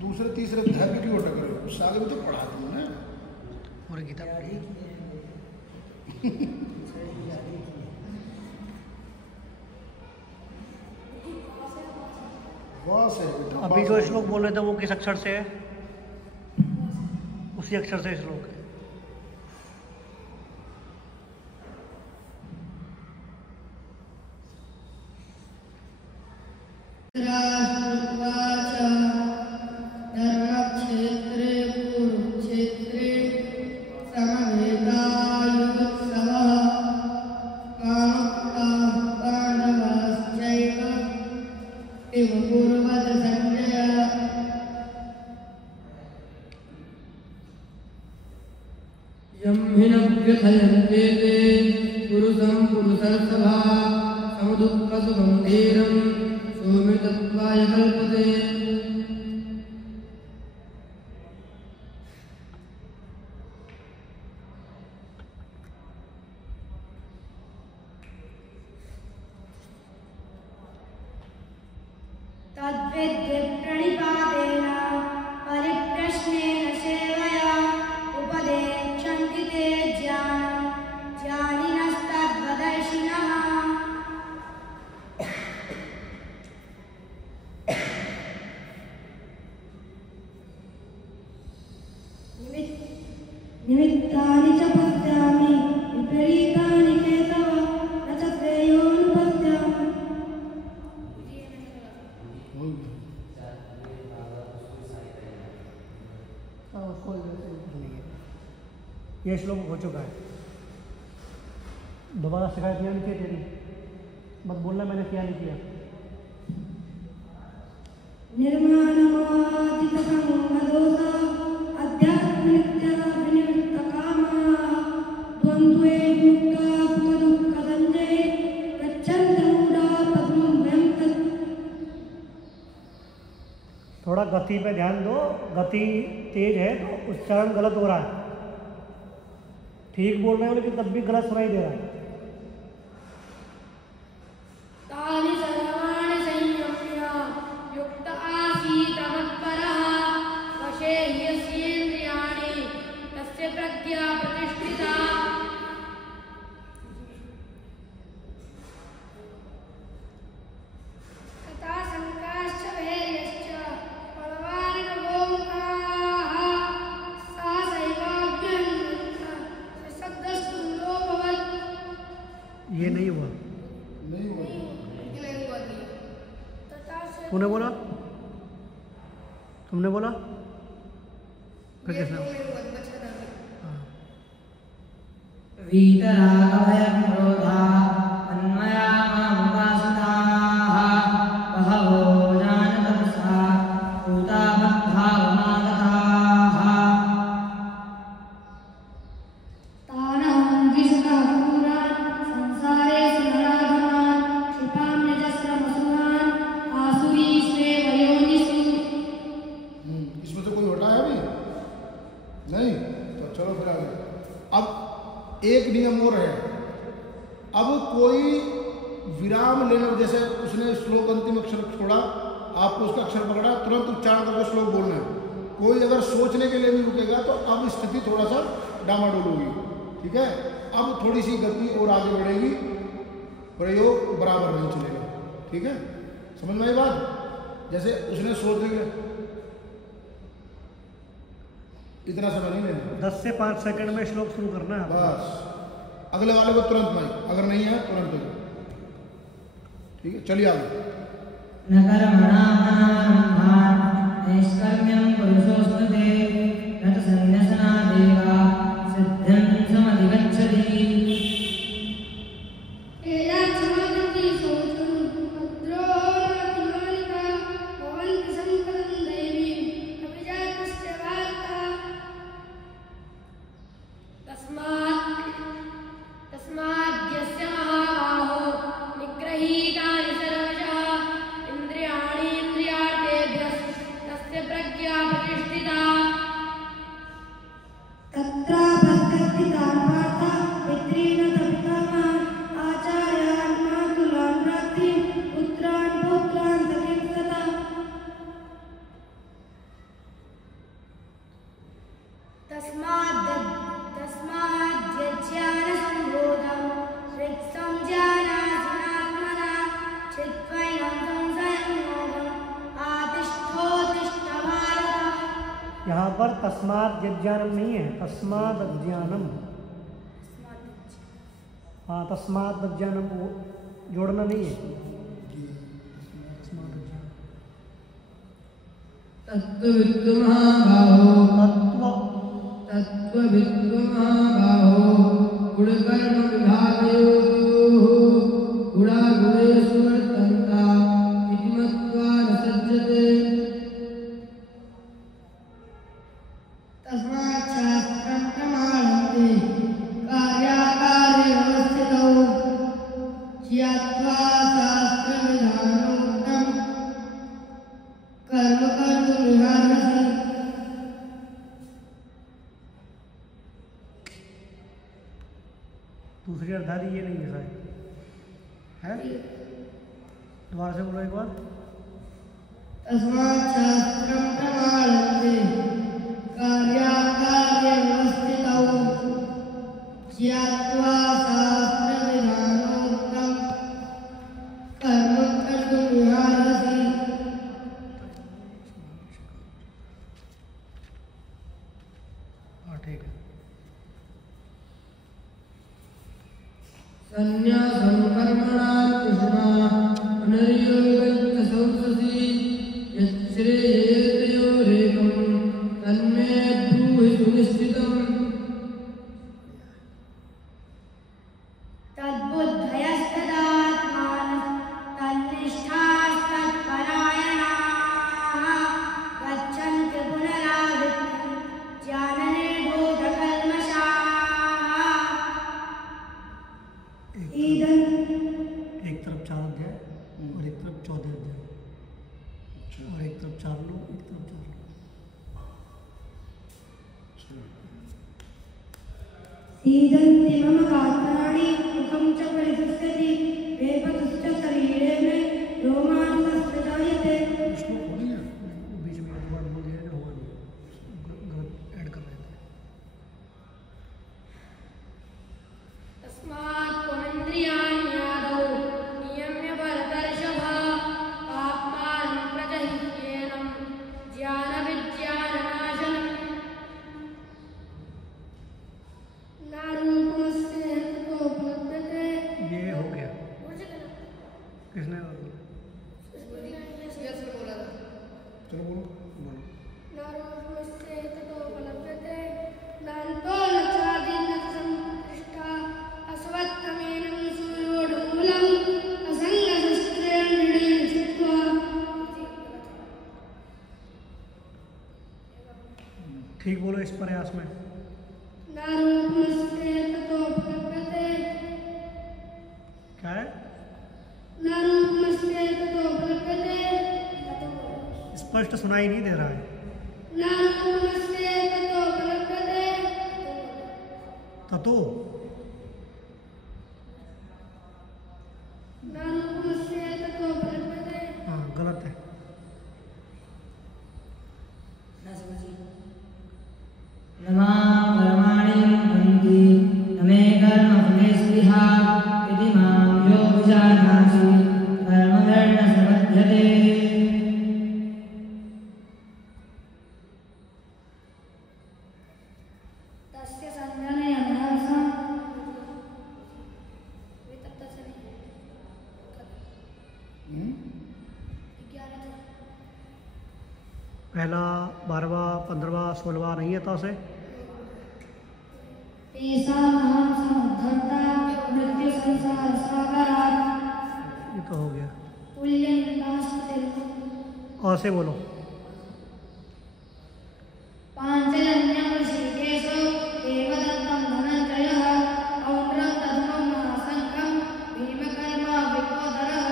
दूसरे तीसरे अध्याय पे क्यों अटक रहे हो? उससे आगे भी तो पढ़ा तुमने। और गीता पढ़ी। वाह सही बेटा। अभी जो श्लोक बोल रहे थे वो किस अक्षर से है? उसी अक्षर से श्लोक है। धर्मक्षेत्रे कुरुक्षेत्रे समवेतायुत्सवः पाण्डवाश्चैव इव कुर्वत संजय। यं हि न व्यथयन्ते ते पुरुषं पुरुषर्षभा समुदुःखसुखं धीरं सौम्यतत्त्वाय कल्पते। तद्विद्य प्रणिपातेन परिप्रश्नेन सेवया उपदेक्षन्ति ते ज्ञानं ज्ञानिनस्तद्वदर्शिनः। निमित्तानि च पश्यामि विपरीतानि केशव न च श्रेयोनुपश्यामि। ये श्लोक हो चुका है, दोबारा शिकायत नहीं आनी चाहिए तेरी, मत बोलना मैंने किया नहीं किया। निर्माणमादितसंगदोष अध्यात्मनित्या विनिवृत्तकामा द्वन्द्वे मुक्ता सुखदुःखसञ्जये गच्छन्तमूढा पद्मं वयं तत्। थोड़ा गति पे ध्यान दो, गति तेज है तो उच्चारण गलत हो रहा है, ठीक बोल रहे हो लेकिन तब भी गलत सुनाई दे रहा है। तानि सर्वाणि संयम्य युक्त आसीत् मत्परः वशे यस्येन्द्रियाणि तस्य प्रज्ञा प्रतिष्ठिता। तथा शङ्काश्च भैर्यश्च बलवानगोमुखाः सा सैवाभ्यन्ता शब्दस्तुल्योऽभवत्। ये नहीं हुआ, नहीं हुआ। तूने बोला, तुमने बोला, फिर किसने? हाँ। वीतरागभयं क्रोधा तन्मया मामुपासिताः बहवो जानतमसा भूता मद्भावमागताः। तानहं द्विषकापुरान् संसारेषु नराधमान् क्षिपाम्यजस्रमसुरान् आसुरीष्वेव योनिषु। इसमें तो कोई हटा है अभी नहीं, तो चलो फिर आगे। अब एक नियम और है, अब कोई विराम लेने, जैसे उसने श्लोक अंतिम अक्षर छोड़ा, आपको उसका अक्षर पकड़ा, तुरंत उच्चारण करके श्लोक बोलना है। कोई अगर सोचने के लिए भी रुकेगा तो अब स्थिति थोड़ा सा डामाडोल होगी, ठीक है। अब थोड़ी सी गति और आगे बढ़ेगी, प्रयोग बराबर नहीं चलेगा, ठीक है। समझ में आई बात? जैसे उसने सोचने के इतना समय नहीं लेना, 10 से 5 सेकंड में श्लोक शुरू करना है। बस अगले वाले को तुरंत नहीं, अगर नहीं है तुरंत दो, ठीक है। चलिए आगे। न कर्मणामनारम्भात् नैष्कर्म्यं पुरुषोऽश्नुते न च सन्न्यसनादेवा सिद्धिं समधिगच्छति। एयाचमागति सोचं भद्रोरतिमानिका भवन्ति सम्पदं दैवीं अभिजातस्य वार्ता। तस्माद्यस्य महाबाहो निग्रहीतानि सर्वशः इन्द्रियाणि इन्द्रियार्थेभ्यः तस्य प्रज्ञा प्रतिष्ठिता। तत्रापस्थितान् पार्थ पितॄन् तपितामहान् आचार्यान् मातुलान् भ्रातॄन् पुत्रान् पौत्रान् सखीन् तथा। तस्माद्यज्ञानसम्बोधं हृत्संज्ञानासिनात्मना चित्वैनं संशयं योगम् आतिष्ठोत्तिष्ठ भारत। यहाँ पर तस्मात् यज्ञानम नहीं है, तस्मात् अज्ञानम। हाँ, तस्मात् अज्ञानम को जोड़ना नहीं है। तत्त्वविद्तु महाबाहो तत्व गुणकर्मविभागयोः गुणागुणेषु वर्तन्ता इति मत्वा न सज्जते। तस्मात् शास्त्रं प्रमाणन्ते कार्याकार्यव्यवस्थितौ ज्ञात्वा शास्त्रविधानोक्तं कर्म कर्तुमिहार्हसि। दूसरी अर्धारी ये नहीं है शायद, है? दोबारा से बोलो एक बार। तस्मात् शास्त्रं प्रमाणन्ते कार्याकार्यव्यवस्थितौ ज्ञात्वा शास्त्रविधानोक्तं कर्म कर्तुमिहार्हसि। ठीक है। संन्यासं कर्मणां कृष्णा पुनर्योगञ्च संससि यच्छ्रेयेतयोरेकं तन्मे ब्रूहि सुनिश्चितम्। तद्बुद्धयस्तदात्मानस्तन्निष्ठास्तत्परायणाः गच्छन्ति पुनरावृत्तिं ज्ञाननिर्धूतकल्मषाः। एक तरफ 4 अध्याय और एक तरफ 14 अध्याय, और एक तरफ 4 लो, एक तरफ 4 लो। सीदन्ति मम गात्राणि मुखं च परिशुष्यति वेपतुश्च शरीरे मे रोमांसश्च जायते। श्लोक हो गया, बीच में एक वर्ड बोल दिया होगा नहीं, गलत ऐड कर रहे थे। तस्मात् त्वमिन्द्रियाण्यादौ नियम्य भरतर्षभ आत्मानं प्रजह्येनं ज्ञानविज्ञाननाशनम्। नारूपमस्य ततोपलभ्यते। ये हो गया, किसने बोला? चलो बोलो। नारूपमस्य ततोपलभ्यते नान्तो न चादिन संपृष्टा अस्वत्थमेन सूर्योढमूलम् असङ्गशस्त्रेण दृढेन चित्वा। ठीक बोलो इस प्रयास में। नारूपमस्य ततोपलभ्यते। क्या है? नारूपमस्य ततोपलभ्यते। स्पष्ट सुनाई नहीं दे रहा है। नारूपमस्य ततोपलभ्यते। ततो नारूपमस्य ततोपलभ्यते। हाँ, गलत है। नमां कर्माणि बन्धि न मे कर्मफले स्पृहा इति मां यो विजानाति कर्मभिर्न सबध्यते। तस्य संज्ञानयनार्थं पहला 12वां 15वां 16वां नहीं है तो से तेषामहं समुद्धर्ता मृत्युसंसारसागरात् ये तो हो गया। तुल्यनिर्नास्ति। और से बोलो। पाञ्चजन्यं ऋषिकेशो देवदत्तं धनञ्जयः पौण्ड्रं दधनं महासङ्घं भीमकर्मा विकोदरः।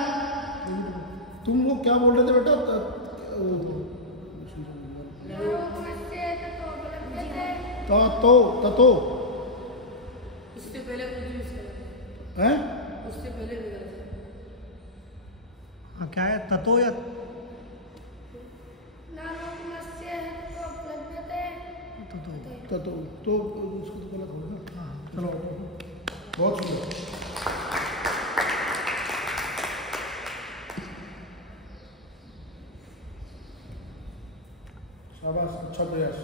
तुम वो क्या बोल रहे थे बेटा? नारूपमस्य ततोपलभ्यते। ततो ततो उससे पहले हैं? उससे पहले हाँ, क्या है? ततो या नारूपमस्य ततोपलभ्यते। ततो? ततो तो उसको तो गलत होगा। हाँ, चलो। बहुत सुंदर। शाबाश, अच्छा प्रयास।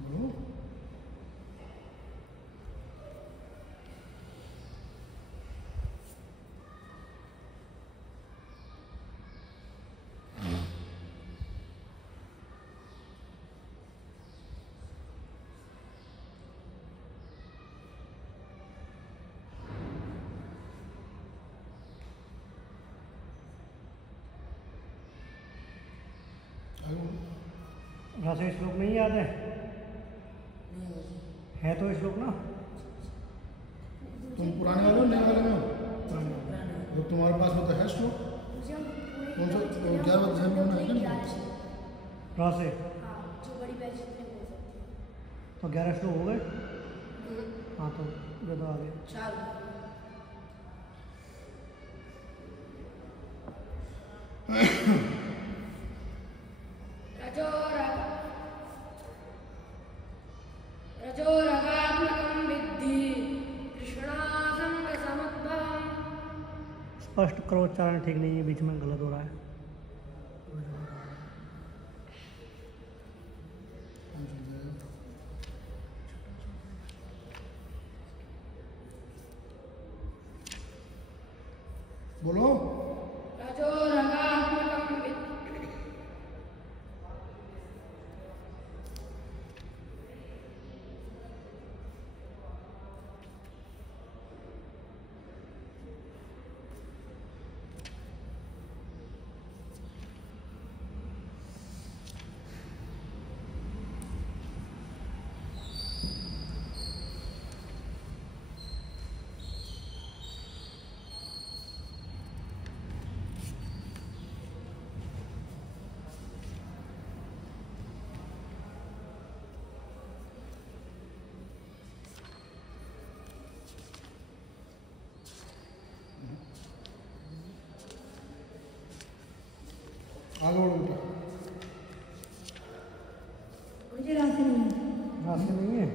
बोलो। यहाँ से श्लोक नहीं याद है? है तो श्लोक ना? तुम पुराने वाले हो नए वाले में हो? जो तुम्हारे पास होता है श्लोक कौन सा? 11 अध्याय में होना है क्या? रहा से तो 11 श्लोक हो गए। हाँ तो ये तो आगे रजोरगात्मकं विद्धि कृष्णासंगसमुद्भवम्। स्पष्ट करो, उच्चारण ठीक नहीं है, बीच में गलत हो रहा है। बोलो। रजोरगात्मकं विद्धि आगे बढ़ो बेटा। मुझे रास्ते नहीं है। रास्ते नहीं है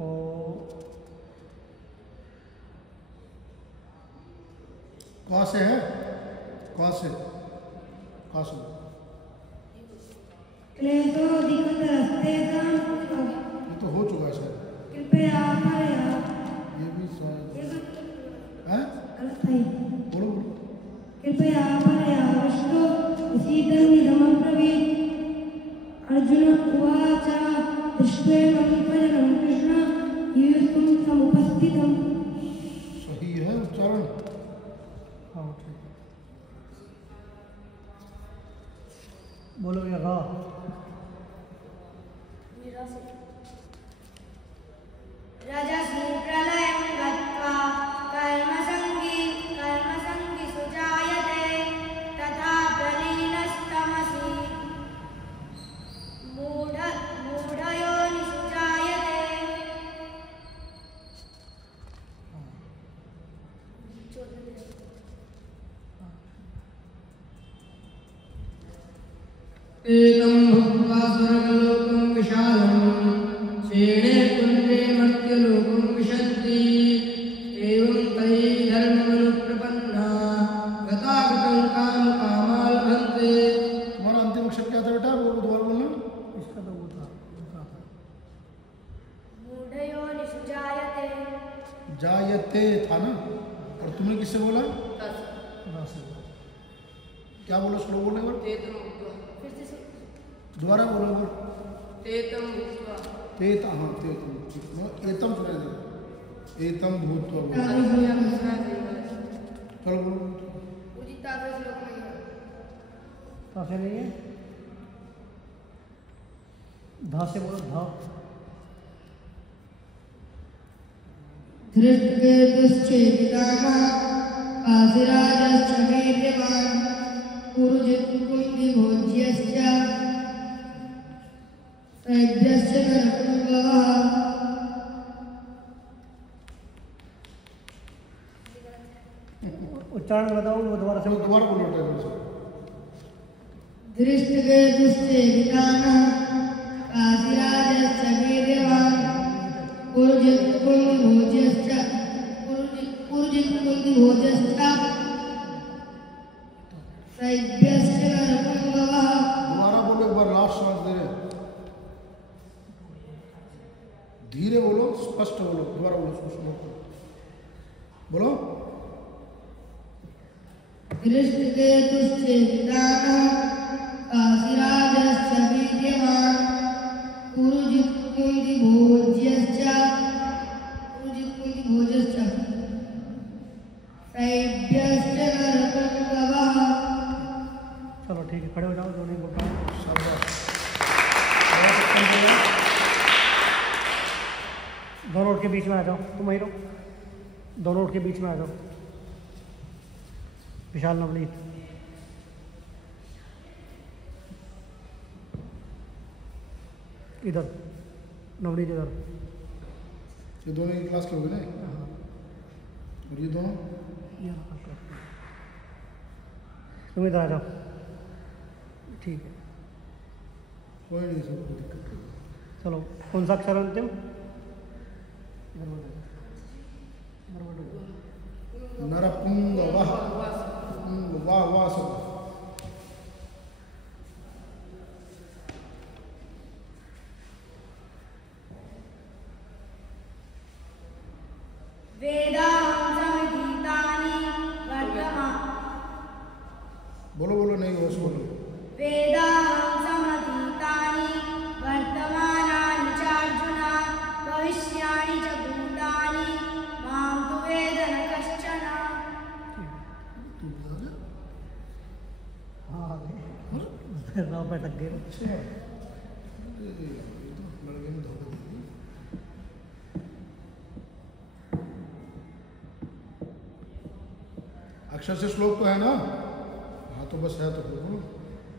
और कहाँ से है? कहाँ से? कहाँ से? क्लेशोऽधिकतरस्तेषां ये तो हो चुका है सर। कृपया परया। ये भी शायद है। गलत है। बोलो बोलो। कृपया परया विष्णु शीतलमिदमब्रवीत्। अर्जुन उवाच दृष्ट्वेमं भजनं कृष्ण यूयं समुपस्थितम्। सही है उच्चारण। हाँ ठीक। बोलो या रा। रजसि प्रलयं गत्वा कर्मसङ्गी सुजायते तथा प्रलीनस्तमसि मूढयोनिषु जायते। एकं भुक्त्वा स्वर्गलोकं विशालं क्षीणे कुञ्जे मर्त्यलोकं विशन्ति। एवं तैः धर्ममनुप्रपन्ना गतागतं कामकामालभन्ते। तुम्हारा अंतिम अक्षर क्या था बेटा? वो दोबारा बोलना। इसका तो वो था, दूसरा था। मूढयोनिषु जायते। जायते था ना? और तुमने किससे बोला? रा से। क्या बोलो? स्लो बोलने पर दोबारा बोलो। तेतं भुक्त्वा तेत हाँ तेतम एतम सुनाई दे। एतम भूत्वा बोलो। चलो बोलो। धा से नहीं है? धा से बोलो। धा। धृष्टकेतुश्चेकितानः काशीराजश्च वीर्यवान् कुरुजित्कुन्दिभोज्यश्च सैभ्यश्च नरपुङ्गवः। उच्चारण बताओ वो दोबारा से। दोबारा बोलो बेटा। धृष्टकेतुश्चेकितानः काशीराजश्च वीर्यवान् कुरुजित्कुन्दिभोज्यश्च सैभ्यश्च नरपुङ्गवः। दोबारा बोलो एक बार, लास्ट सांस दे रहे। धीरे बोलो, स्पष्ट बोलो। दोबारा बोलो, स्पष्ट बोलो। धृष्टकेतुश्चेकितानः काशीराजश्च वीर्यवान् कुरुजित्कुन्दिभोज्यश्च सैभ्यश्च नरपुङ्गवः। चलो ठीक है, खड़े हो जाओ, जो नहीं बोल रहा हूँ। शाबाश। आ जाओ, तुम वहीं रहो, दोनों उठ के बीच में आ जाओ। विशाल नवनीत, इधर नवनीत इधर। ये दोनों एक क्लास के हो गए ना, और ये दोनों तुम इधर आ जाओ, ठीक है। कोई नहीं, सब कोई दिक्कत नहीं। चलो, कौन सा अक्षर अंतिम? नरपुंग वाह, वाह वाह सब। वेदांसमितीतानि वर्तमान बोलो बोलो, नहीं होश बोलो। वेदांसमतीतानि वर्तमानानि चार्जुन भविष्याणि च भूतानि मां तु वेद न कश्चन। हाँ बैठक गए। अच्छा, ये तो लड़के में धोखा दे दिया। अक्षर से श्लोक तो है ना? हाँ तो बस है तो बोलो।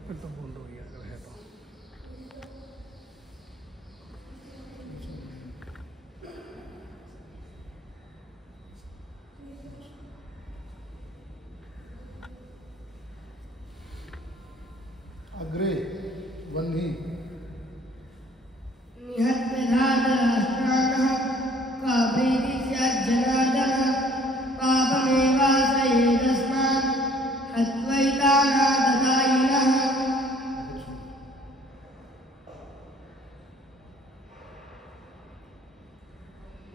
फिर तो बोल दो यार, अगर है तो। अग्रे वन्ही निहत्विधातराष्ट्राणः का प्रीति स्याज्जनार्दनः पापमेवाश्रयेदस्मान् हत्वैतानाददायिनः।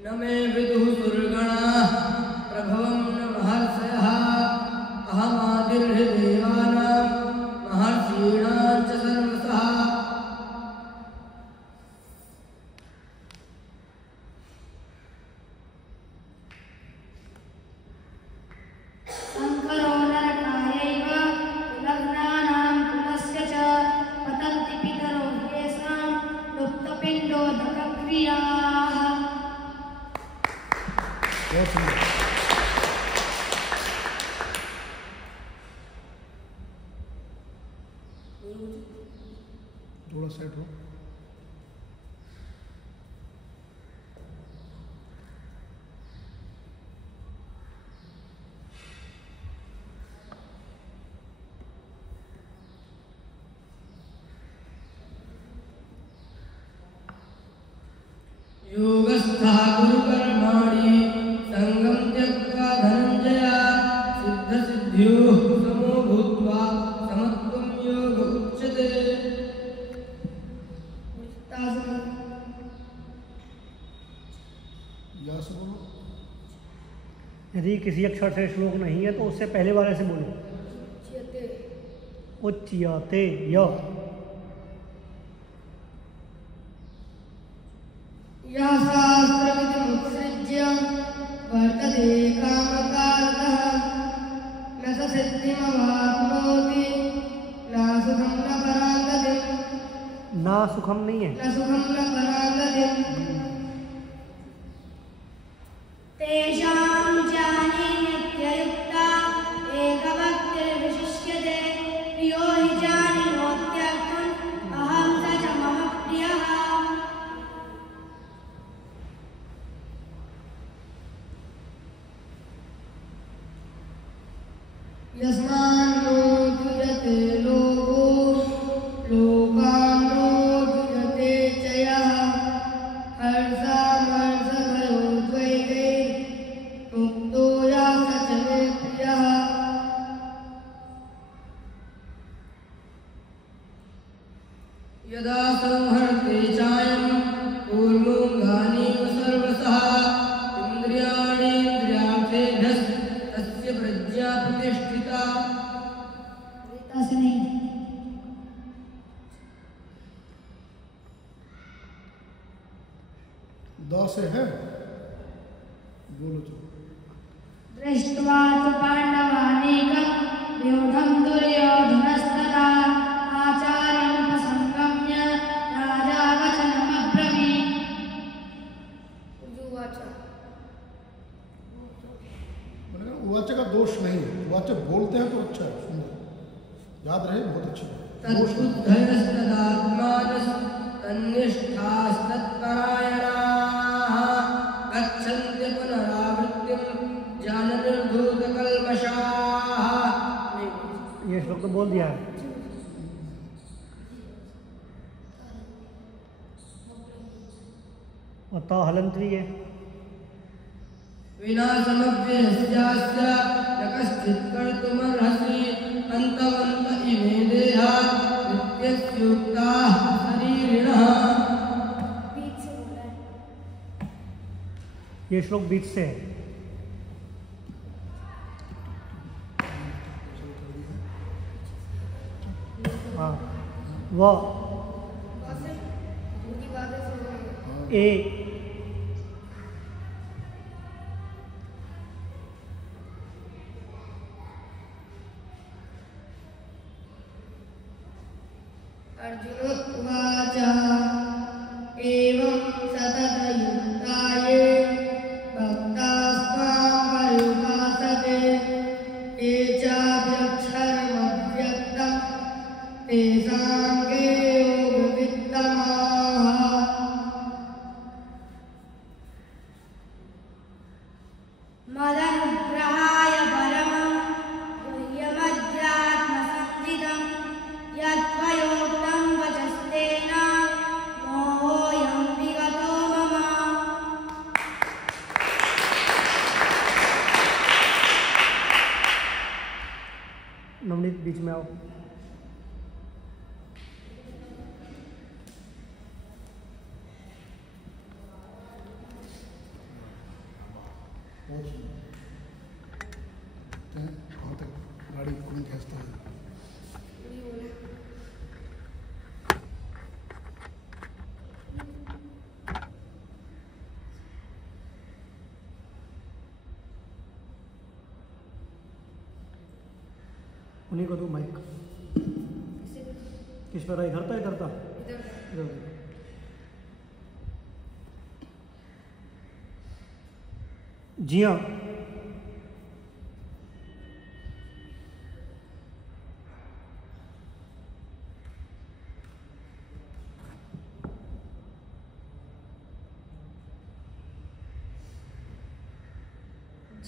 न मे विदुः सुरगणाः प्रभवं न महर्षयः अहमादिर्हृदेवानां महर्षीणां च सर्वसः। शङ्करो नरकायैव लग्नानां कुलस्य च पतन्ति पितरो ह्येषां लुप्तपिण्डोदकक्रियाः। बहुत सुंदर। थोड़ा सेट हो। योगस्थः गुरुकर्माणि सङ्गं त्यक्त्वा धनञ्जय सिद्धसिद्ध्योः समो भूत्वा समत्वं योग उच्यते। या से बोलो। यदि किसी अक्षर से श्लोक नहीं है तो उससे पहले वाले से बोलो। उच्यते य। यः शास्त्रमितिमुत्सृज्य वर्तते कामकारतः न स सिद्धिमवाप्नोति न सुखं न पराङ्गतिम्। ना सुखम नहीं है। न सुखं न पराङ्गतिम्। तेषां ज्ञाने नित्ययुक्ता एकभक्तिर्विशिष्यते प्रियो हि जानिनोत्यर्थम् अहं स च मम प्रियः। यस्मान्नो द्विजते लोको लोकान्नो द्विजते च यः हर्षामर्षभयो द्वैतैर्मुक्तो यः स च मे प्रियः। यदा संहर्ते चायं कूर्मोऽङ्गानीव सर्वसः इन्द्रियाणीन्द्रियार्थेभ्यस्तस्य प्रज्ञा प्रतिष्ठिता। से नहीं। द से है, बोलो तो। दृष्ट्वा तु पाण्डवानीकं व्यूढं दुर्योधनस्तदा आचार्यं प्रसङ्गम्य राजा वचनमब्रवीत्। वाच्य का दोष नहीं है, वाच्य बोलते हैं तो अच्छा है, सुंदर, याद रहे, बहुत अच्छी बात। तन्निष्ठास्तत्परायणाः गच्छन्ति पुनरावृत्तिं ज्ञाननिर्धूतकल्मषाः। ये श्लोक तो बोल दिया है। और तो हलंत्री है। विनाशमव्ययस्यास्य न कश्चित् कर्तुमर्हसि अन्तवन्त इमे देहा नित्यस्युक्ताः शरीरिणः। बीच से बोला है। ये श्लोक बीच से है। हाँ वो ए अर्जुन उवाच एवं सततयुक्ताये भक्तास्त्वां पर्युपासते ये चाप्यक्षरमव्यक्तं तेषां के योगवित्तमाः। मदनुग्रहाय परमं गुह्यमध्यात्मसंविदं यत्त्वयोक्तं वचस्तेन मोहोऽयं विगतो मम। नवनीत बीच में आओ। बहुत सुंदर। कहाँ तक गाड़ी कौन खींचता है? उन्हीं को दो माइक। किस पर इधर था इधर था इधर। जी हाँ,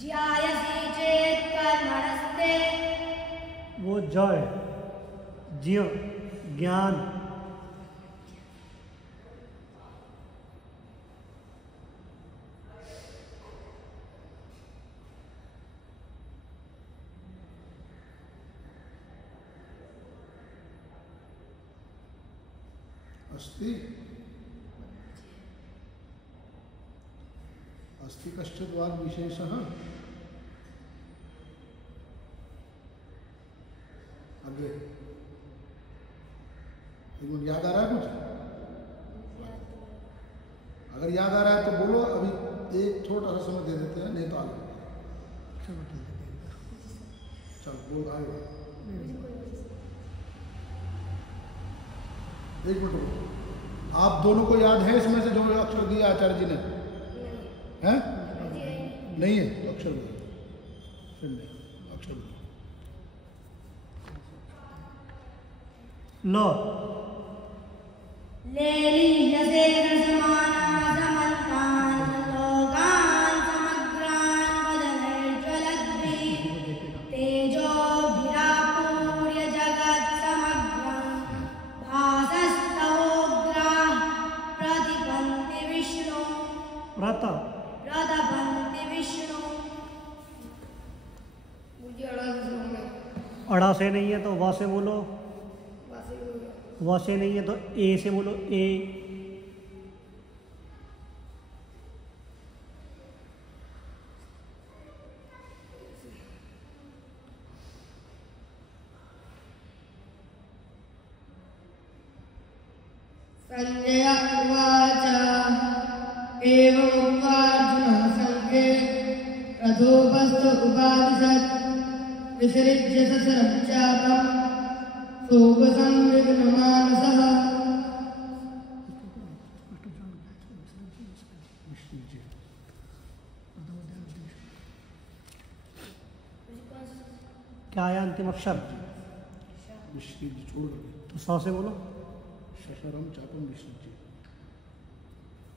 ज्यायसि चेत् कर्मणस्ते वो जय ज्ञ ज्ञान अस्ति अस्ति कश्चित् वाग् विशेषः। आगे एक याद आ रहा है कुछ? अगर याद आ रहा है तो बोलो, अभी एक छोटा सा समय दे देते हैं, नहीं तो आगे। चल बोल आगे। एक मिनट रुको। आप दोनों को याद है इसमें से जो अक्षर दिया आचार्य जी ने? हैं? नहीं है तो अक्षर बोलो, फिर नहीं अक्षर बोलो। लो लेलीयसे रसमानासमन्तान् लोकान् समग्रान् वदनैर्ज्वलद्भिः तेजोभिरापूर्य जगत्समग्रं भासस्तवोग्राः प्रतिपन्ति विष्णु प्रतपन्ति विष्णु। मुझे अड़ा से अड़ा से नहीं है तो वा से बोलो, वा से नहीं है तो ए से बोलो ए। संजय उवाच एवमुक्त्वा अर्जुनः संख्ये रथोपस्थ उपाविशत् विसृज्य ससरं चापं शोकसंविघ्नमानसः। क्या आया अंतिम अक्षर? विश्रीज छोड़ करके तो 100 से बोलो। शशरम चापम विश्रीज।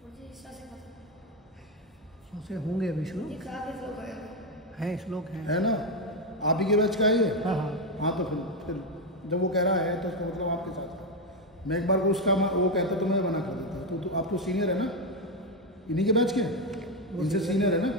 मुझे ईसा से पता 100 से होंगे अभी श्लोक दिखा के तो गए हैं, श्लोक हैं। है ना, आप ही के बैच का है ये? हाँ हाँ। हाँ तो फिर जब वो कह रहा है तो उसका मतलब आपके साथ था। मैं एक बार को उसका वो कहता तो मैं मना कर देता। तो आप तो सीनियर है ना, इन्हीं के बैच के, इनसे सीनियर है ना।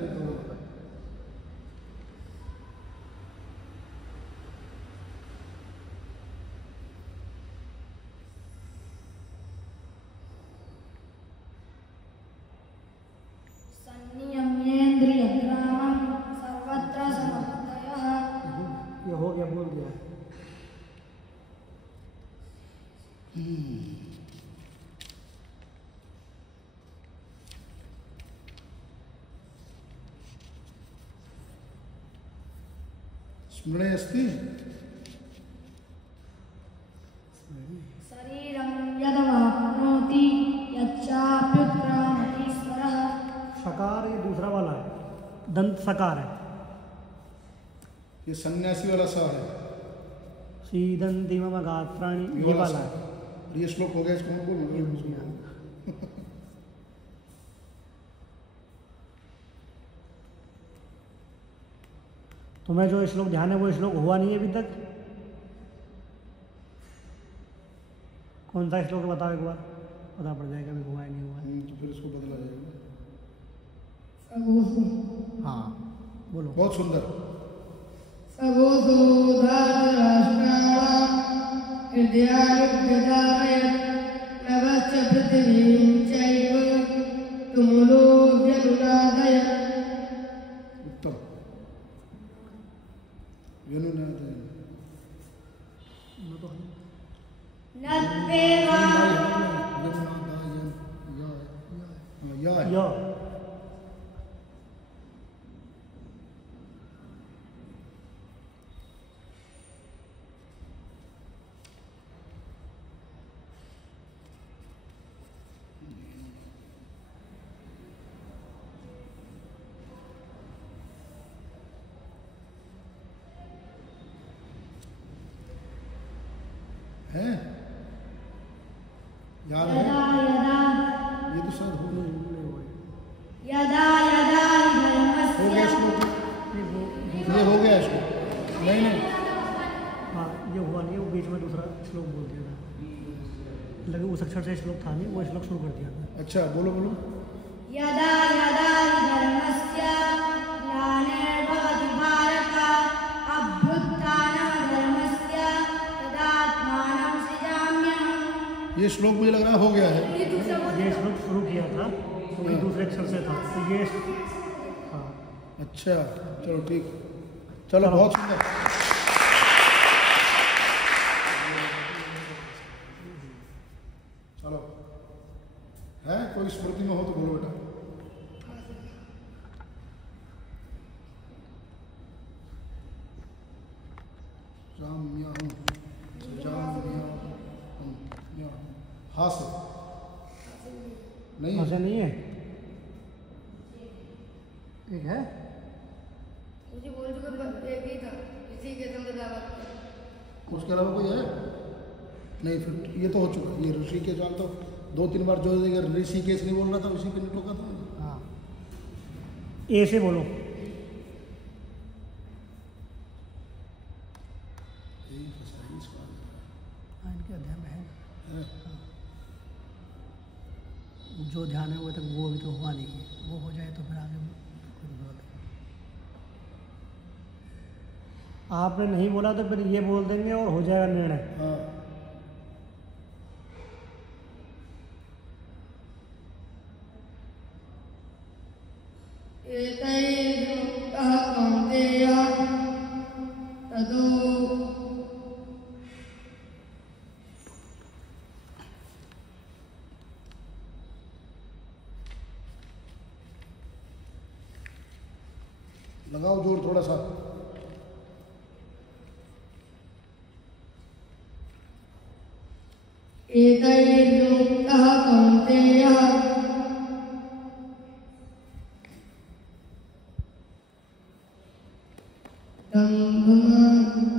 संनियम्येन्द्रियग्रामं सर्वत्र समर्थयः। ये हो गया, बोल दिया। स्मरणे अस्ति शरीरं यदवाप्नोति यच्चाप्युत्क्रामति स्वरः। सकार ये दूसरा वाला है, दंत सकार है। ये सन्यासी वाला सा है। सीदंती मम गात्राणि ये वाला है। और ये श्लोक हो गया, इसको मैं बोलूँगा। तुम्हें जो श्लोक ध्यान है वो श्लोक हुआ नहीं है अभी तक। कौन सा श्लोक बताओ एक बार, पता पड़ जाएगा अभी हुआ है नहीं हुआ है। तो फिर इसको बदला जाएगा। हाँ बोलो। बहुत सुंदर। सगोसो धातराष्ट्राणां हृदयायुग्यधारयत् नभश्च पृथिवीं चैव तुमुलो व्यनुनादयत्। उत्तम। व्यनुनादयन्। नत्वेवा व्यनुनादयन्। या यो है, याद है? यदा यदा ये तो शायद हो गया। यदा यदा हो गया धर्मस्य श्लोक। ये हो गया श्लोक। नहीं नहीं, हाँ ये हुआ नहीं, वो बीच में दूसरा श्लोक बोल दिया था। लगे उस अक्षर से श्लोक था नहीं, वो श्लोक शुरू कर दिया था। अच्छा बोलो बोलो। यदा यदा धर्मस्य ग्लानिर्भवति भारत अभ्युत्थानधर्मस्य तदात्मानं सृजाम्यहम्। ये श्लोक मुझे लग रहा है हो गया है। ये श्लोक शुरू किया था क्योंकि दूसरे अक्षर से था, तो ये हाँ। अच्छा चलो ठीक, चलो बहुत सुंदर। चलो है, कोई स्मृति में हो तो बोलो बेटा। हाँ से नहीं ऐसा नहीं है, एक है। मुझे बोल चुका एक ही था, इसी के संग दावत। उसके अलावा कोई है नहीं? फिर ये तो हो चुका। ये ऋषि के जान तो 2-3 बार जो ऋषिकेश नहीं बोल रहा था, उसी पे नहीं टोका था। हाँ ए से बोलो। इनके अध्याय में है जो ध्यान है वो तक वो अभी तो हुआ नहीं है, वो हो जाए तो फिर आगे खुद बोल। आपने नहीं बोला तो फिर ये बोल देंगे और हो जाएगा निर्णय। हाँ एतैर्मुक्तः कौन्तेय ततो लगाओ जोर थोड़ा सा। एतैर्मुक्तः कौन्तेय दम्भः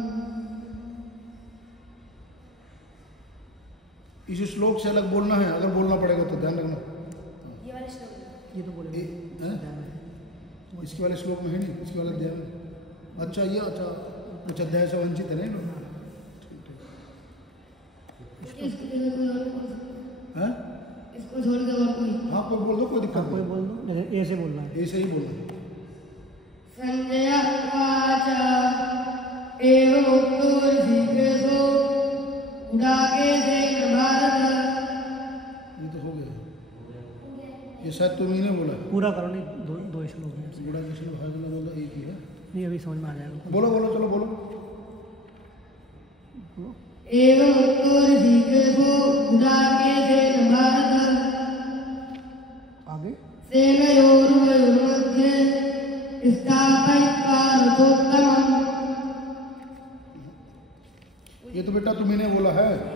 श्लोक से अलग बोलना है, अगर बोलना पड़ेगा तो ध्यान रखना। ये वाले श्लोक ये तो बोले हैं? इसके वाले श्लोक में है नहीं, इसके वाले अध्याय में। अच्छा ये अच्छा अध्याय से वंचित है नहीं लोग। इसकी जगह कोई और बोल सकता हैं? है। इसको छोड़ के और कोई। हाँ कोई बोल दो, कोई दिक्कत कोई नहीं। बोल दो, जैसे ए से बोलना है। ऐसे ही बोलना। संजय उवाच एवं उक्तो ऋषिकेशो गुडाकेशेन भारत। ये तो हो गया, ये शायद तुम ही ने बोला। पूरा करो, नहीं दो श्लोक हैं। बड़ा किसी ने हाजिर बोला, एक ही है। नहीं अभी समझ में आ जाएगा। बोलो बोलो, चलो बोलो। एवं उक्तो ऋषिकेशो गुडाकेशेन भारत। आगे सेनयोरुभयोर्मध्ये स्थापयित्वा रथोत्तमम्। ये तो बेटा तुम्ही ने बोला है।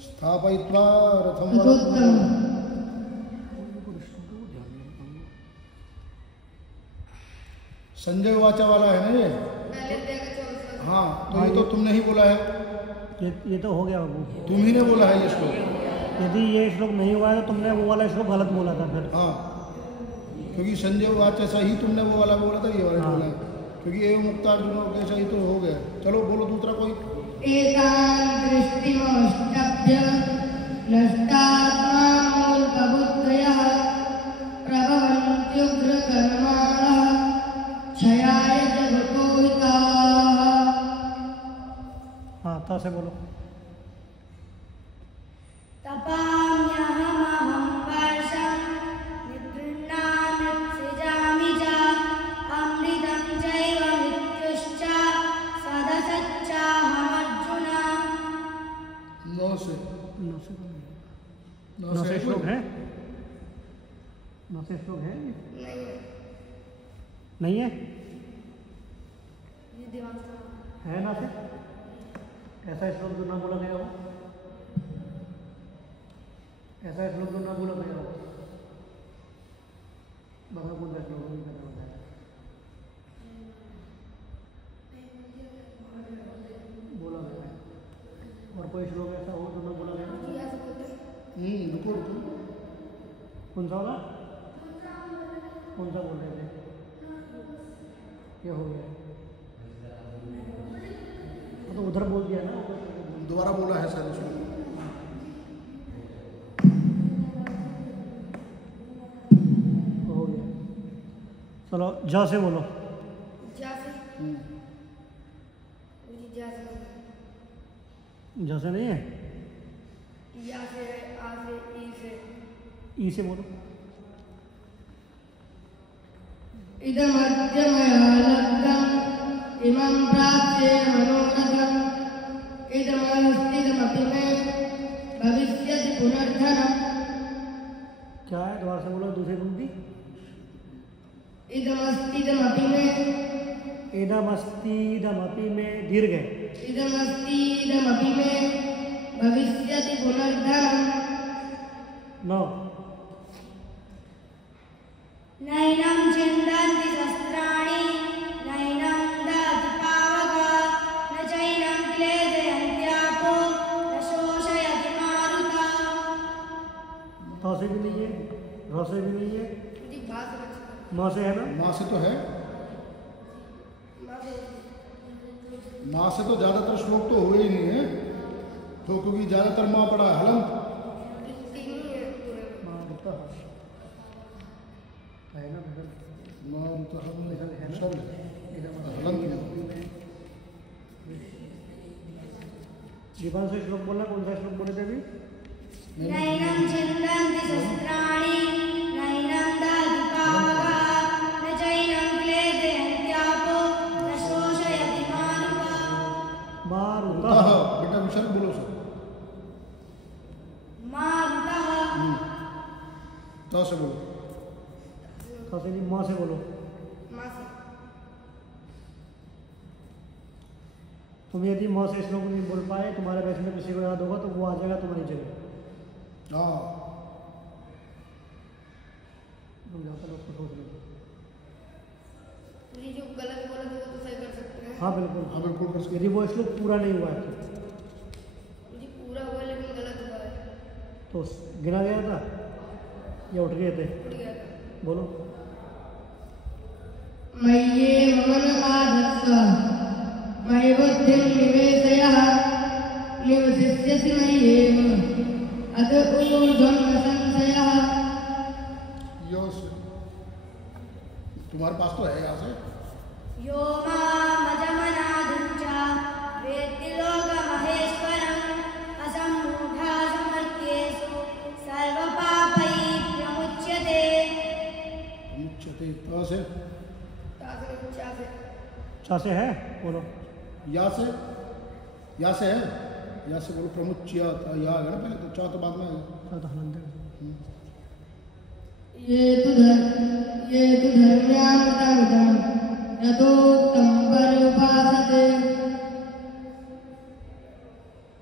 स्थापयित्वा रथम रथोत्तमम्। संजय वाचा वाला है ना ये? हाँ तो ये तो तुमने ही बोला है, ये तो हो गया बाबू। तुम ही ने बोला है ये श्लोक। यदि ये श्लोक नहीं हुआ है तो तुमने वो वाला श्लोक गलत बोला था फिर। हाँ क्योंकि संजय वाचा सही, तुमने वो वाला बोला था, ये वाला हाँ। बोला है। क्योंकि एवं मुक्तार्जुन के सही तो हो गया। चलो बोलो दूसरा कोई। एतां दृष्टिमवष्टभ्य नष्टात्मानोऽल्पबुद्धयः प्रभवन्त्युग्रकर्माणः क्षयाय जगतो हिताः। हाँ ता से बोलो। तपाम्यहमहं वर्षं निगृह्णाम्युत्सृजामि च अमृतं चैव मृत्युश्च सदसच्चाहमर्जुन। 9 से 9 से श्लोक है। 9 से श्लोक है नहीं है? ये दिमाग है ना से ऐसा श्लोक जो ना बोला गया हो, ऐसा श्लोक जो ना बोला गया हो। बता कौन सा श्लोक नहीं करना होता है। बोला गया है। और कोई श्लोक ऐसा हो जो ना बोला गया हो? रुको रुको। कौन सा होगा? कौन सा बोल रहे थे? क्या हो गया? तो उधर बोल दिया ना, दोबारा बोला है सर उसको। हो गया। चलो जा से बोलो। जा से नहीं है? ई से बोलो। इदमद्य मया लब्धम् इमं प्राप्स्ये मनोरथम् इदमस्तिदमपि मे भविष्यति पुनर्धनम्। क्या है? दोबारा से बोलो दूसरी पंक्ति। इदमस्तिदमपि मे इदमस्तीदमपि में दीर्घ है। इदमस्तिदमपि मे भविष्यति पुनर्धनम्। 9 नैनं छिन्दन्ति शस्त्राणि नैनं दहति पावका न चैनं क्लेदयन्त्यापो न शोषयति मारुता। तो से भी नहीं है, रो से भी नहीं है, माँ से है ना? माँ से तो है। माँ से तो ज़्यादातर श्लोक तो हुए ही नहीं है, तो क्योंकि ज़्यादातर माँ पड़ा है हलंत। है ना? माँ तो हलंत दीपान से श्लोक बोलना। कौन सा श्लोक बोले थे अभी? नैनं छिन्दन्ति शस्त्राणि नैनं दहति पावका न चैनं क्लेदयन्त्यापो न शोषयति मारुता। मारुता। बेटा विसर्ग बोलो सर। मारुतः तो से बोलो। तो से नहीं, माँ से बोलो। तुम यदि माँ से श्लोक नहीं बोल पाए, तुम्हारे बैच में किसी को याद होगा तो वो आ जाएगा तुम्हारी जगह। हाँ तुम जाकर उसको सोच लो। जी जो गलत बोला था वो तो सही कर सकते हैं। हाँ बिल्कुल, हाँ बिल्कुल कर सकते यदि वो श्लोक पूरा नहीं हुआ है जी पूरा हुआ लेकिन गलत हुआ है। तो गिना गया था या उठ गए थे? उठ गया था। बोलो। मय्ये मन आधत्स्व मयि बुद्धिं निवेशय निवसिष्यसि मय्येव अत ऊर्ध्वं न संशयः। यो से तुम्हारे पास तो है यहाँ से। यो मामजमनादिं च वेत्ति लोकमहेश्वरम् असम्मूढा समर्थ्येषु सर्वपापैः प्रमुच्यते। मुच्यते तो से चा से है, बोलो। या से है, या से बोलो। प्रमुच्य था या है ना पहले, तो चा तो बाद में आएगा। चा तो हलंदे। ये तु धर्म्यामृतमिदं यथोक्तं पर्युपासते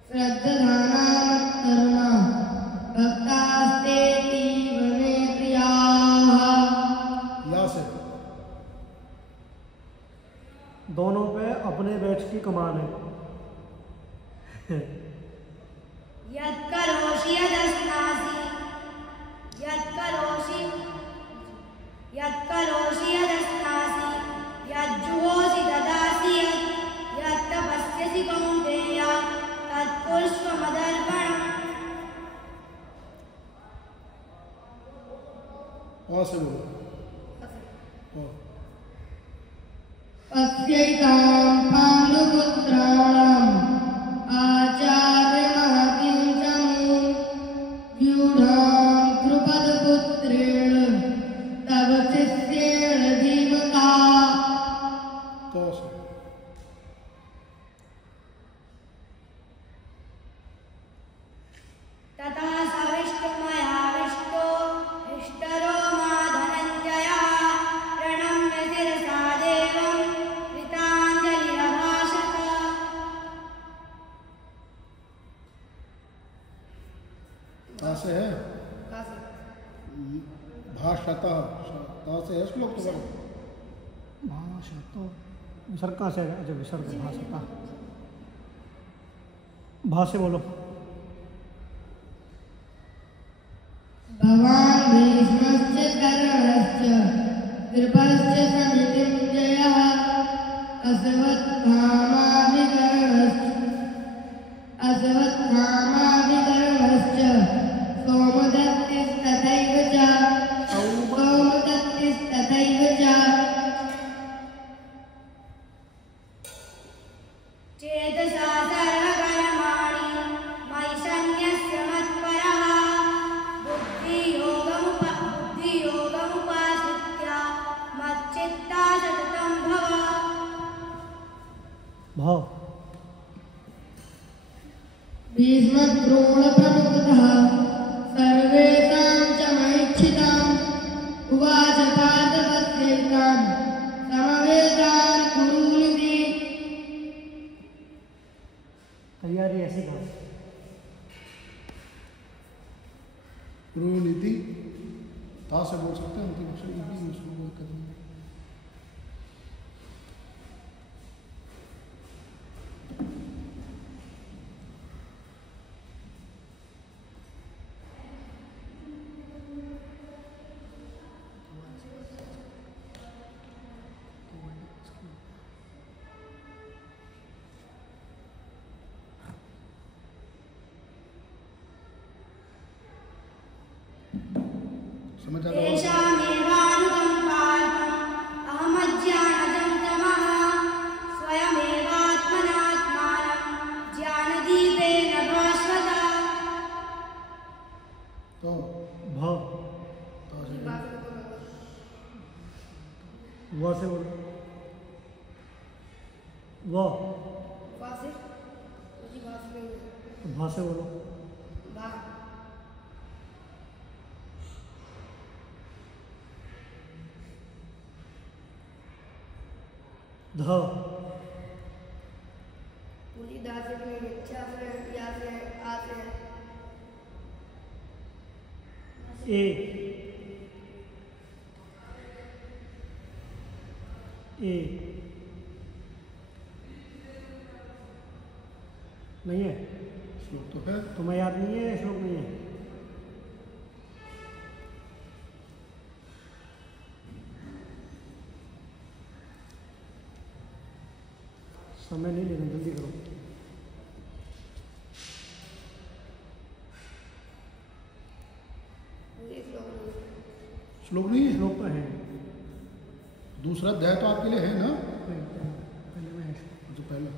श्रद्धानामत्तरुणा भक्तास्तेतीव मे प्रियाः। या से दोनों पे अपने बैच की कमान है। यत्करोषि यदश्नासि यत्करोषि यदश्नासि यज्जुहोषि ददासि यत्तपस्यसि कौन्तेय तत्कुर्ष्व मदर्पणम्। और से बोलो। और पश्यैतां पाण्डुपुत्राणाम् आचार्यमहतिं चमूं व्यूढां द्रुपदपुत्रेण तव शिष्येण धीमता। तो से ततः सविष्टुमयाविष्टो हृष्टरो मा धनञ्जयः प्रणम्य शिरसा देवं कृताञ्जलिरभाषत। ता से है। कहाँ से? भाषता ता से है श्लोक तो बोलो। भाषा तो विसर्ग कहाँ से है? अच्छा विसर्ग भाषा। भा से बोलो। भवान् भीष्मश्च कर्णश्च कृपश्च समितिञ्जयः अश्वत्थामाभिकर्णश्च सोमदत्तिस्तथैव च चेतसा सर्वकर्माणि मयि सन्न्यस्य मत्परः बुद्धियोगमुपाश्रित्य मच्चित्ता सततं भव। भाव। भीष्मद्रोणप्रमुखतः सर्वेषां च महीक्षिताम् उवाच पार्थ तस्यैतान् समवेतान् कुरूनिति। तैयारी ऐसी कहा। नीति ता से बोल सकते हैं, मतलब अक्षर इति उसको बोल कर देंगे। समझ आ रहा है? तेषामेवानुकम्पार्थम् अहमज्ञानजं तमः स्वयमेवात्मनात्मानं ज्ञानदीपेन भास्वत। तो भाव। ता से वा से बोलो। वाह। वहाँ से? जी वहाँ से नहीं है। भा से बोलो। वाह। ध। पूरी दा से भी नहीं, चा से, या से, आ से। ए। ए नहीं है, श्लोक तो है। तुम्हें याद नहीं है, श्लोक नहीं है। समय नहीं लेना, जल्दी करो। मुझे श्लोक नहीं। श्लोक नहीं है। श्लोक तो है, दूसरा अध्याय तो आपके लिए है ना, पहले में है। जो पहला।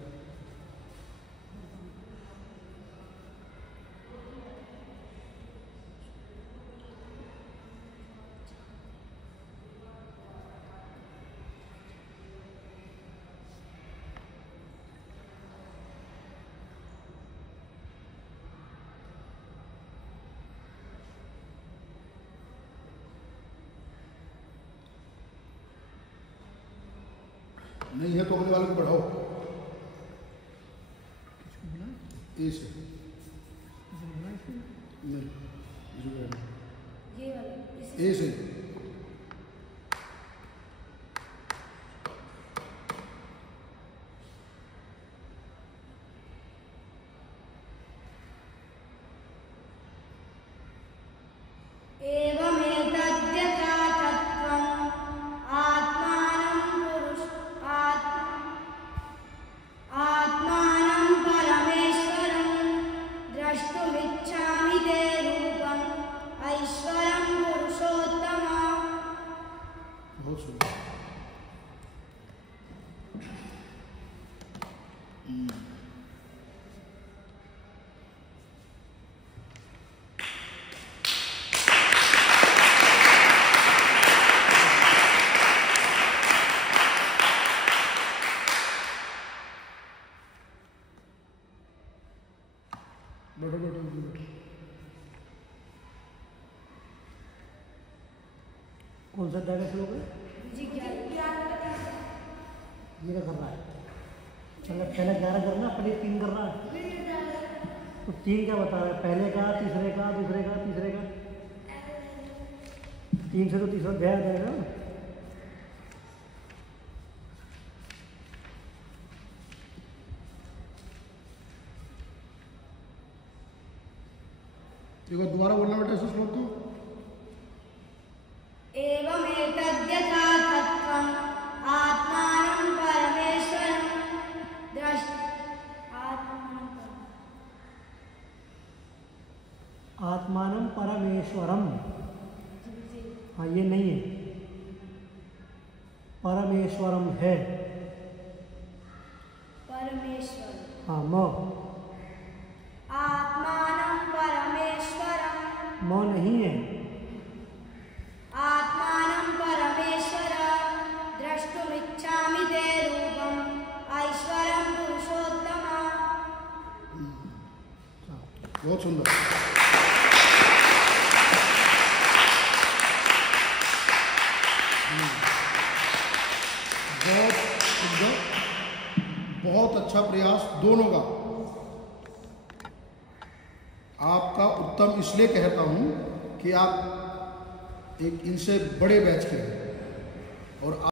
नहीं है तो अगले वाले को बढ़ाओ, ए से नहीं, ये वाला ए से। एवमेतद्यथा तत्त्वम् आत्मानं आत्मानं परमेश्वरं द्रष्टुमिच्छामि ते रूपम् ऐश्वरं पुरुषोत्तम। बहुत सुंदर। बैठो बैठो बैठो। कौन सा अध्याय का श्लोक है? जी क्या ये क्या कर रहा है? पहले 11 करना, पहले 3 कर रहा है। तो 3 क्या बता रहा है? पहले का, तीसरे का, दूसरे का, तीसरे का। 3 से तो तीसरा अध्याय आ जाएगा। एक बार दोबारा बोलना बेटा ऐसा श्लोक तो। एवमेतद्यथा तत्त्वम् आत्मानं परमेश्वरं आत्मानं परमेश्वरम। हाँ, ये नहीं है, परमेश्वरम है। परमेश्वर हाँ, म आत्मानं परमेश्वरं म नहीं है। आत्मानं परमेश्वर द्रष्टुमिच्छामि ते रूपम् ऐश्वरं पुरुषोत्तम। बहुत सुंदर। बहुत सुंदर, बहुत अच्छा प्रयास दोनों का। आपका उत्तम इसलिए कहता हूं कि आप एक इनसे बड़े बैच के हैं और